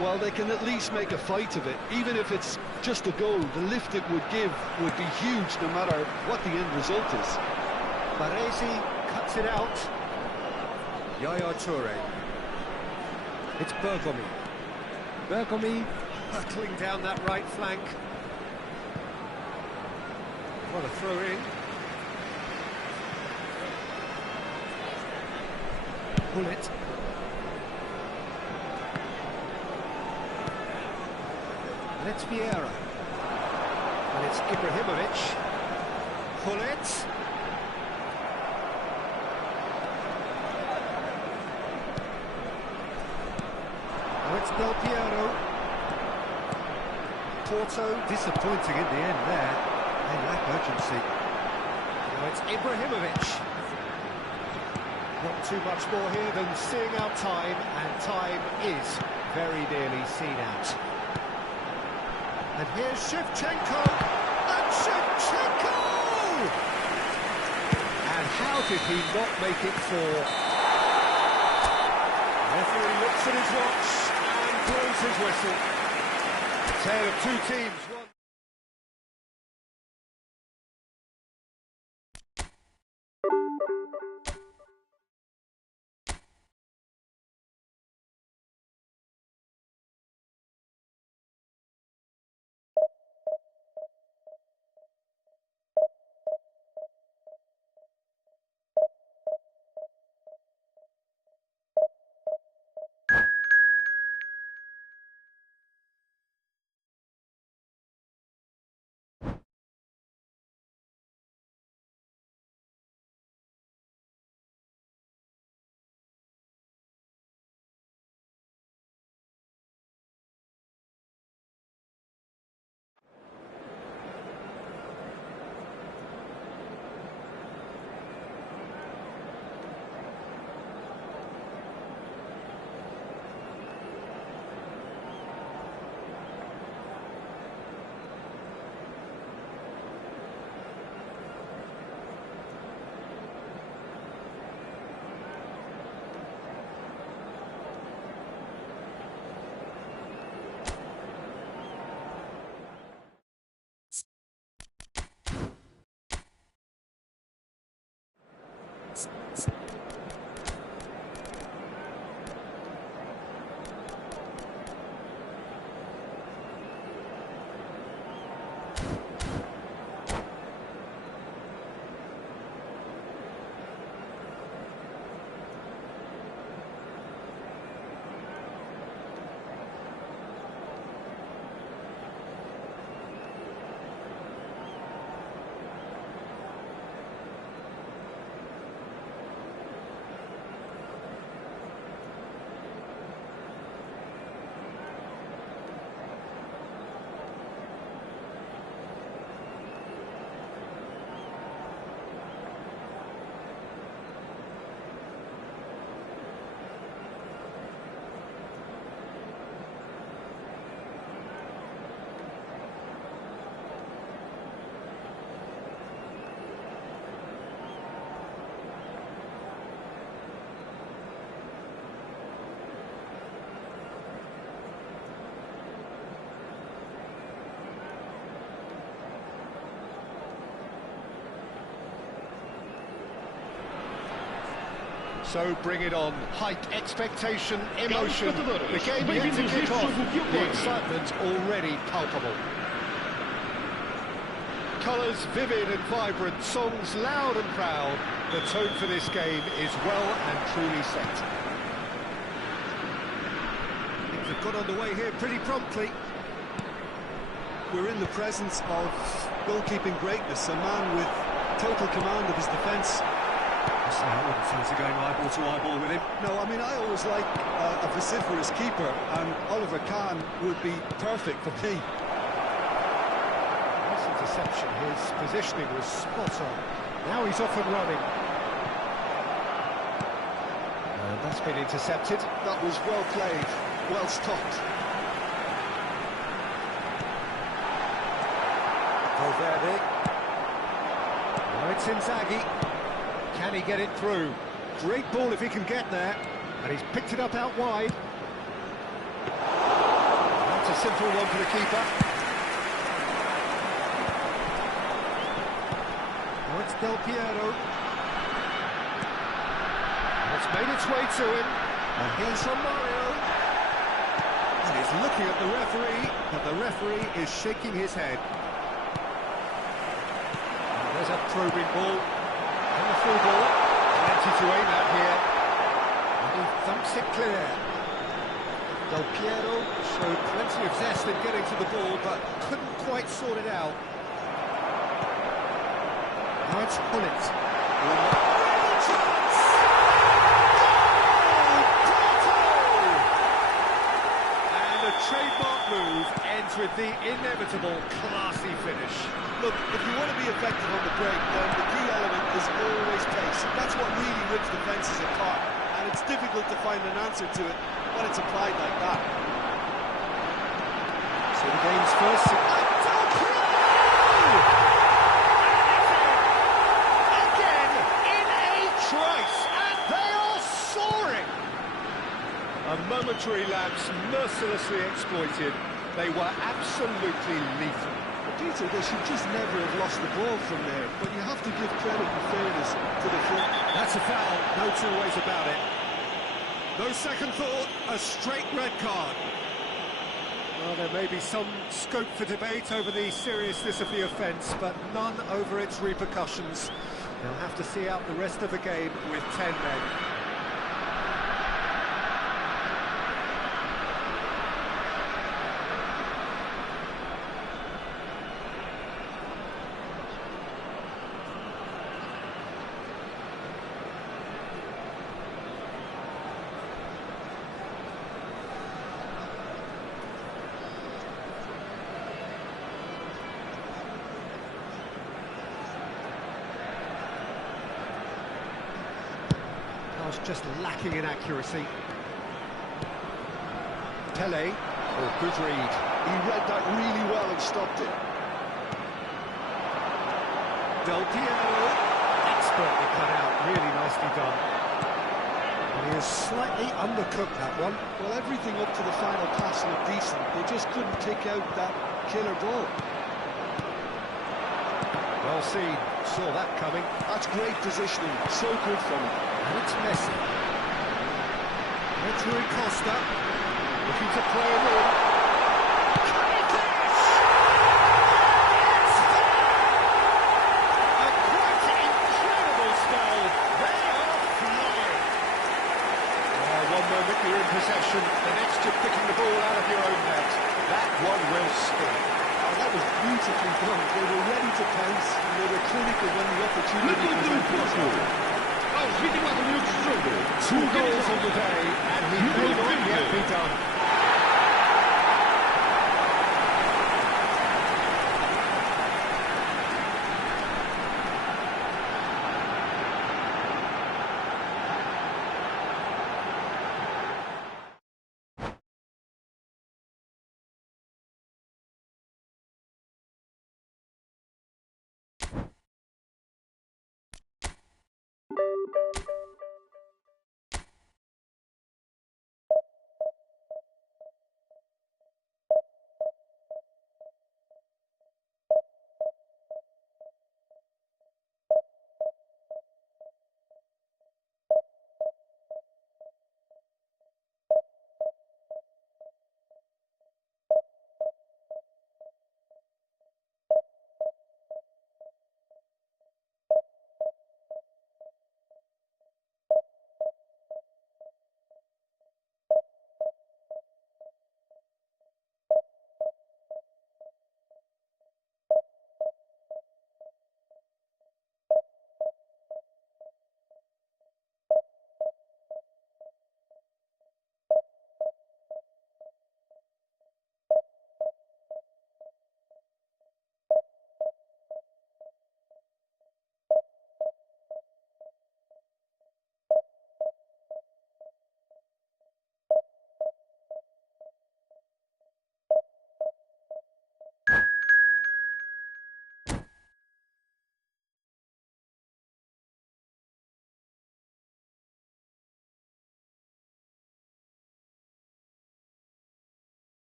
Well, they can at least make a fight of it. Even if it's just a goal, the lift it would give would be huge no matter what the end result is. Baresi cuts it out. Yaya Toure. It's Bergomi. Bergomi hurtling down that right flank. What a throw in. Hullet. And it's Vieira. And it's Ibrahimovic. Hullet. Now it's Del Piero. Porto disappointing in the end there. They lack urgency. Now it's Ibrahimovic. Not too much more here than seeing out time, and time is very nearly seen out. And here's Shevchenko, and Shevchenko! And how did he not make it four? Referee looks at his watch and blows his whistle. Tale of two teams. So bring it on. Hype, expectation, emotion. The game yet to kick off. The excitement already palpable. Colours vivid and vibrant, songs loud and proud. The tone for this game is well and truly set. Things have got underway here pretty promptly. We're in the presence of goalkeeping greatness, a man with total command of his defence. I wouldn't fancy going eyeball to eyeball with him. No, I mean, I always like a vociferous keeper, and Oliver Kahn would be perfect for me. Nice interception, his positioning was spot on. Now he's off and running. And that's been intercepted. That was well played, well stopped. Valverde. Now it's Inzaghi. Can he get it through? Great ball if he can get there. And he's picked it up out wide. That's a simple one for the keeper. Now it's Del Piero. And it's made its way to him. And here's Romario. And he's looking at the referee, but the referee is shaking his head. And there's a probing ball. And the through ball, plenty to aim at here. And he thumps it clear. Del Piero showed plenty of zest in getting to the ball, but couldn't quite sort it out. Now it's Hullet. Chance! Goal! And a trademark move ends with the inevitable classy finish. Look, if you want to be effective on the break, then the key element is always pace. That's what really rips defences apart, and it's difficult to find an answer to it when it's applied like that. So the game's first... Again, in a trice, and they are soaring! A momentary lapse mercilessly exploited. They were absolutely lethal. Peter, they should just never have lost the ball from there, but you have to give credit and fairness to the front. That's a foul, no two ways about it. No second thought, a straight red card. Well, there may be some scope for debate over the seriousness of the offence, but none over its repercussions. They'll have to see out the rest of the game with 10 men. Just lacking in accuracy. Pele, good read. He read that really well and stopped it. Del Piero, expertly cut out, really nicely done. And he has slightly undercooked that one. Well, everything up to the final pass looked decent. They just couldn't kick out that killer ball. Well seen, saw that coming. That's great positioning, so good from him. And it's Messi. It's Rui Costa. Looking to play it in. Can he finish? It's there! A quite incredible spell. They are flying. One moment you're in possession, the next you're picking the ball out of your own net. That one will sting. That was beautifully done. They were ready to pounce, and they were clinical when the opportunity presented. 2 goals on the day, and he may not yet be done.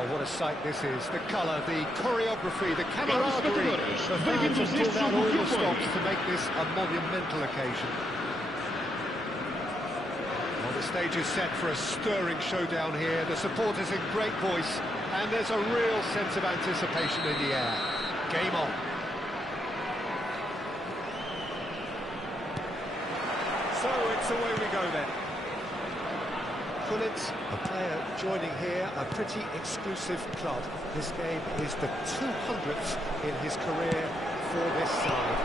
Oh, what a sight this is. The colour, the choreography, the camaraderie. The fans have pulled out all the stops to make this a monumental occasion. Well, the stage is set for a stirring showdown here. The supporters in great voice, and there's a real sense of anticipation in the air. Game on. So it's away we go then. Pullett, a player joining here, a pretty exclusive club. This game is the 200th in his career for this side.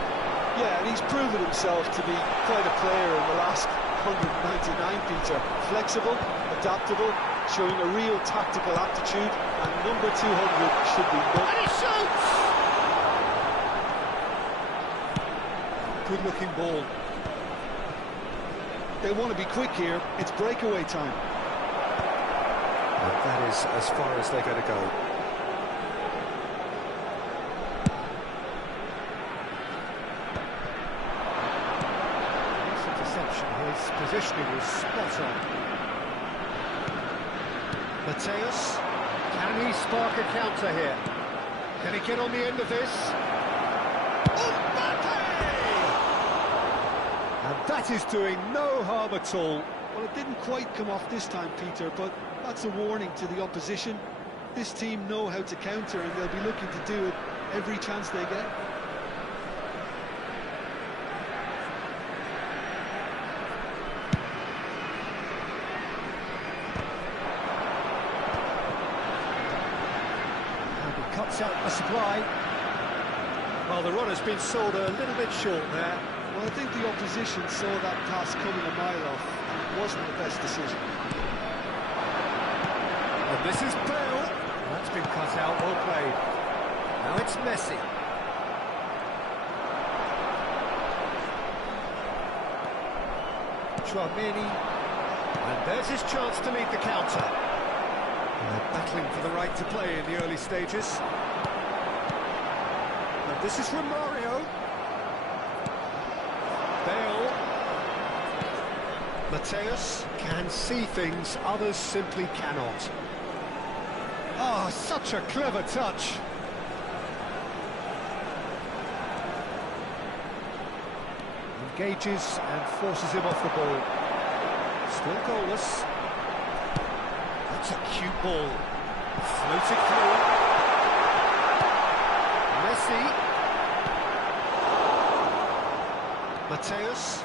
Yeah, and he's proven himself to be quite a player in the last 199, Peter. Flexible, adaptable, showing a real tactical aptitude, and number 200 should be no... And he shoots! Good-looking ball. They want to be quick here. It's breakaway time. And that is as far as they're going to go. Interception. His positioning was spot on. Mateus, can he spark a counter here? Can he get on the end of this? And that is doing no harm at all. Well, it didn't quite come off this time, Peter, but that's a warning to the opposition. This team know how to counter, and they'll be looking to do it every chance they get. And he cuts out the supply. Well, the run has been sold a little bit short there. Well, I think the opposition saw that pass coming a mile off, and it wasn't the best decision. And this is Bale. That's been cut out, well played. Now it's Messi. Chouameni. And there's his chance to lead the counter. And they're battling for the right to play in the early stages. And this is Romario. Bale. Mateus can see things others simply cannot. Oh, such a clever touch. Engages and forces him off the ball. Still goalless. That's a cute ball. Floated through. Messi. Mateus.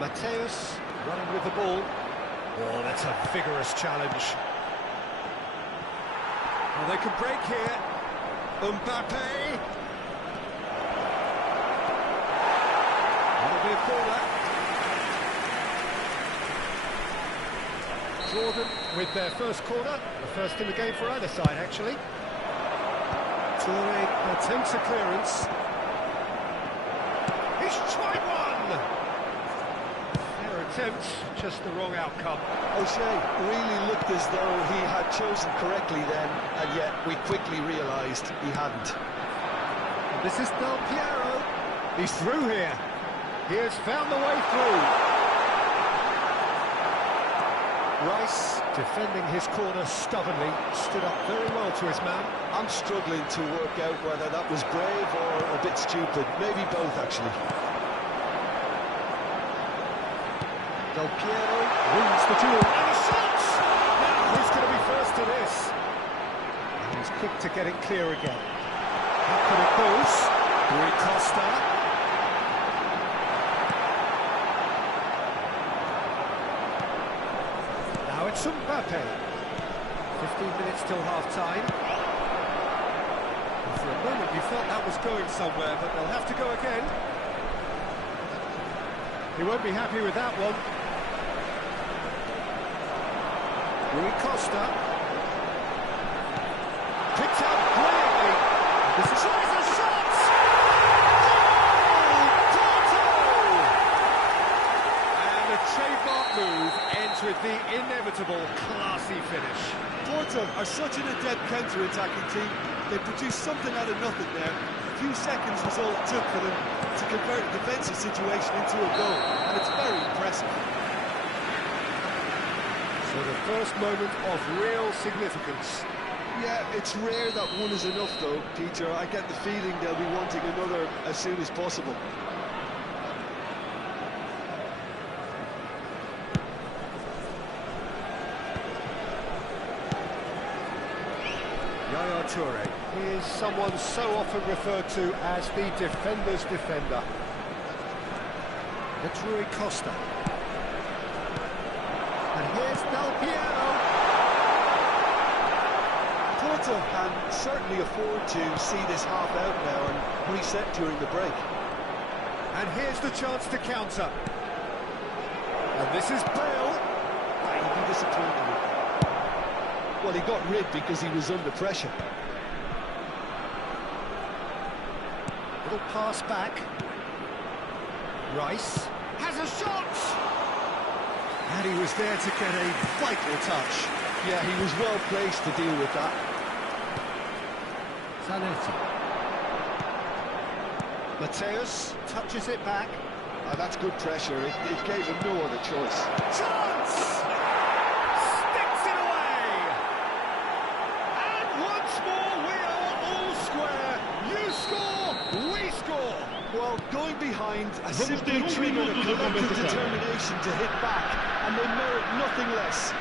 Mateus running with the ball. Oh, that's a vigorous challenge. Well, they can break here. Mbappe. That'll be a corner. Jordan with their first corner. The first in the game for either side, actually. Toure attempts a clearance. He's tried one! Fair attempt, just the wrong outcome. O'Shea really looked as though he had chosen correctly then, and yet we quickly realised he hadn't. And this is Del Piero. He's through here. He has found the way through. Rice, defending his corner stubbornly, stood up very well to his man. I'm struggling to work out whether that was brave or a bit stupid. Maybe both, actually. Del Piero wins the duel. And he shoots! Now, who's going to be first to this? And he's quick to get it clear again. How could it goes? Rui Costa. Now it's Mbappe. 15 minutes till half-time. And for a moment you felt that was going somewhere, but they'll have to go again. He won't be happy with that one. Rui Costa. Picked up brilliantly. This is a shot! Goal! And a trademark move ends with the inevitable classy finish. Porto are such an adept counter-attacking team. They produced something out of nothing there. A few seconds was all it took for them to convert a defensive situation into a goal, and it's very impressive. So the first moment of real significance Yeah, it's rare that one is enough, though, Peter. I get the feeling they'll be wanting another as soon as possible. Yaya Toure is someone so often referred to as the defender's defender. It's Rui Costa. And here's Del Piero. Porto can certainly afford to see this half out now and reset during the break. And here's the chance to counter. And this is Bale. He'd be disappointed with that. Well, he got rid because he was under pressure. Little pass back. Rice has a shot! And he was there to get a vital touch. Yeah, he was well placed to deal with that. Zanetti. Mateus touches it back. That's good pressure. It gave him no other choice. Chance! Sticks it away! And once more we are all square. You score, we score. Well, going behind has simply triggered a collective determination to hit back, and they merit nothing less.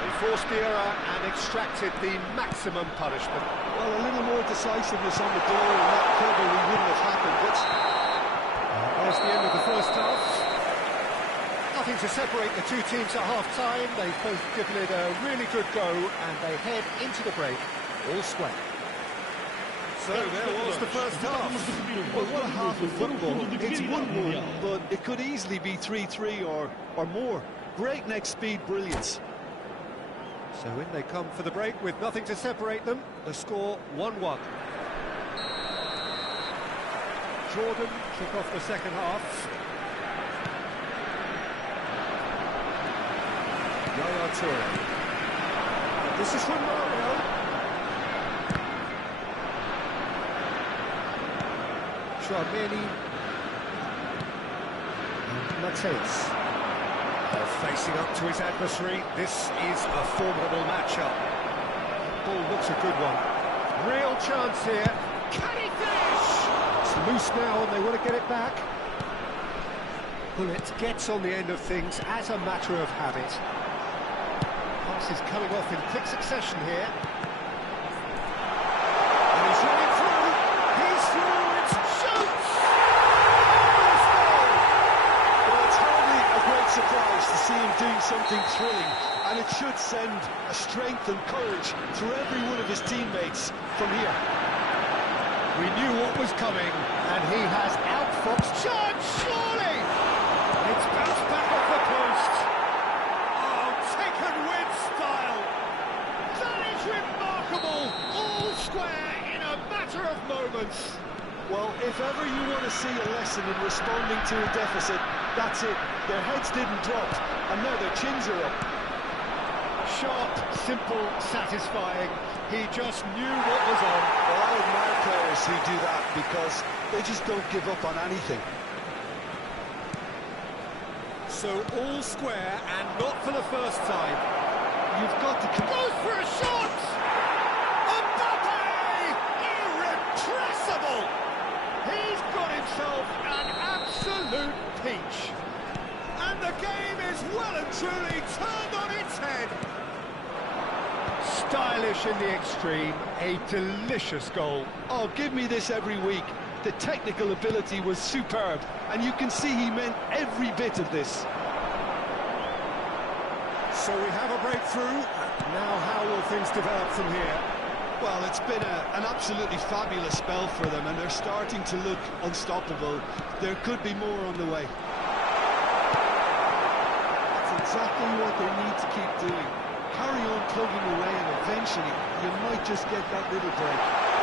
They forced the error and extracted the maximum punishment. Well, a little more decisiveness on the ball, and that probably wouldn't have happened, but... There's the end of the first half. Nothing to separate the two teams at half-time. They've both given it a really good go, and they head into the break all square. So there was the first half. Well, what a half of football. It's 1-1, but it could easily be 3-3 or more. Breakneck speed brilliance. So in they come for the break with nothing to separate them. The score 1-1. Jordan kick off the second half. Yaya Toure. This is from Mario. Chouameni and Mateus. Facing up to his adversary, this is a formidable matchup. Ball looks a good one. Real chance here. Can he finish? It's loose now and they want to get it back. Bullet gets on the end of things as a matter of habit. Pass is coming off in quick succession here. And he's running through. He's through. It's shoots! Well, it's hardly a great surprise to see him doing something thrilling, and it should send a strength and courage through every one of his teammates from here. We knew what was coming, and he has outfoxed chance, surely! It's bounced back off the post. Oh, taken with style. That is remarkable. All square in a matter of moments. Well, if ever you want to see a lesson in responding to a deficit, that's it. Their heads didn't drop, and now their chins are up. Sharp, simple, satisfying. He just knew what was on. Well, I admire players who do that because they just don't give up on anything. So all square, and not for the first time. You've got to... Goes for a shot! Mbappe! Irrepressible! He's got himself an absolute peach. And the game is well and truly turned on its head. Stylish in the extreme, a delicious goal. Oh, give me this every week. The technical ability was superb, and you can see he meant every bit of this. So we have a breakthrough. Now how will things develop from here? Well, it's been an absolutely fabulous spell for them, and they're starting to look unstoppable. There could be more on the way. That's exactly what they need to keep doing. Carry on plugging away, and eventually you might just get that little break.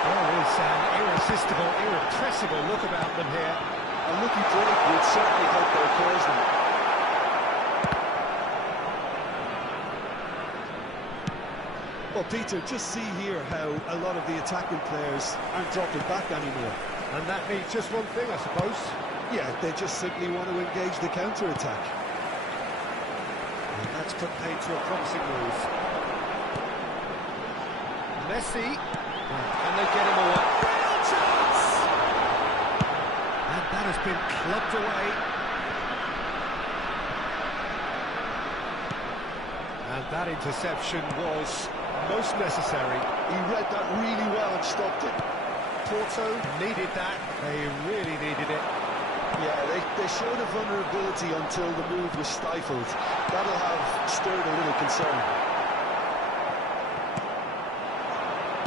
There is an irresistible, irrepressible look about them here. A lucky break would certainly help their cause now. Well, Peter, just see here how a lot of the attacking players aren't dropping back anymore. And that means just one thing, I suppose. Yeah, they just simply want to engage the counter-attack. And that's put paid to a promising move. Messi. Can they get him away? Real chance! And that has been clubbed away. And that interception was most necessary. He read that really well and stopped it. Porto needed that. They really needed it. Yeah, they showed a vulnerability until the move was stifled. That'll have stirred a little concern.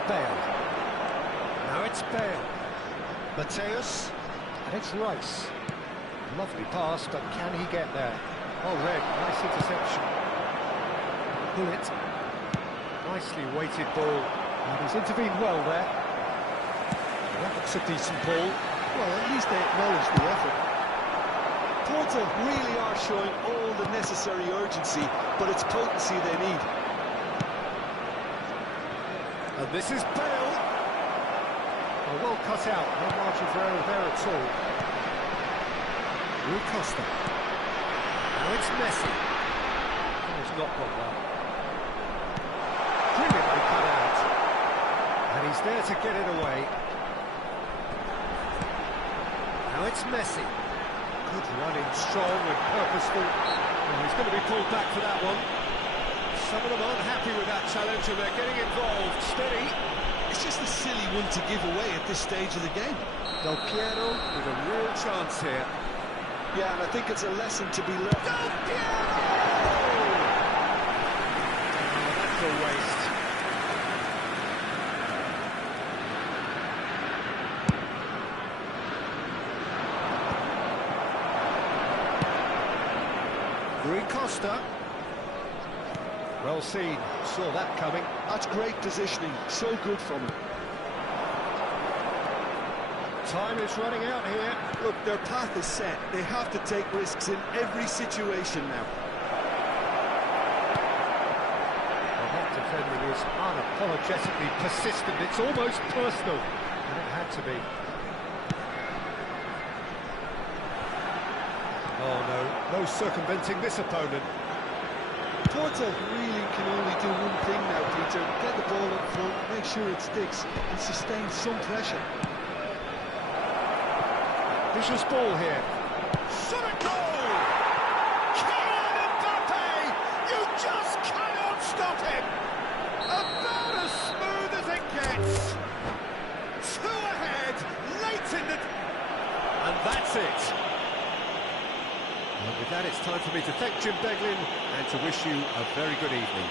Bale. Now it's Bale. Mateus. And it's Rice. Lovely pass, but can he get there? Oh, Red, nice interception. Bullet. Nicely weighted ball. And he's intervened well there. That looks a decent ball. Well, at least they acknowledge the effort. Porto really are showing all the necessary urgency, but it's potency they need. And this is Bale. Oh, well cut out, no margin for error there at all. Rui Costa. Now it's Messi. Oh, he's not got that. Brilliantly cut out. And he's there to get it away. Now it's Messi. Good running, strong and purposeful. Well, he's going to be pulled back for that one. Some of them aren't happy with that challenge and they're getting involved. Steady. It's just a silly one to give away at this stage of the game. Del Piero with a real chance here. Yeah, and I think it's a lesson to be learned. Del Piero! Oh, that's a waste. Rui Costa. Well seen, saw that coming. That's great positioning, so good from him. Time is running out here. Look, their path is set. They have to take risks in every situation now. Well, that defending is unapologetically persistent. It's almost personal, and it had to be. Oh no, no circumventing this opponent. Porto really can only do one thing now, Peter. Get the ball up front, make sure it sticks, and sustain some pressure. Vicious ball here. Shot a goal! Kylian Mbappe! You just cannot stop him! About as smooth as it gets. Two ahead, late in the... And that's it. And with that, it's time for me to thank Jim Beglin and to wish you a very good evening.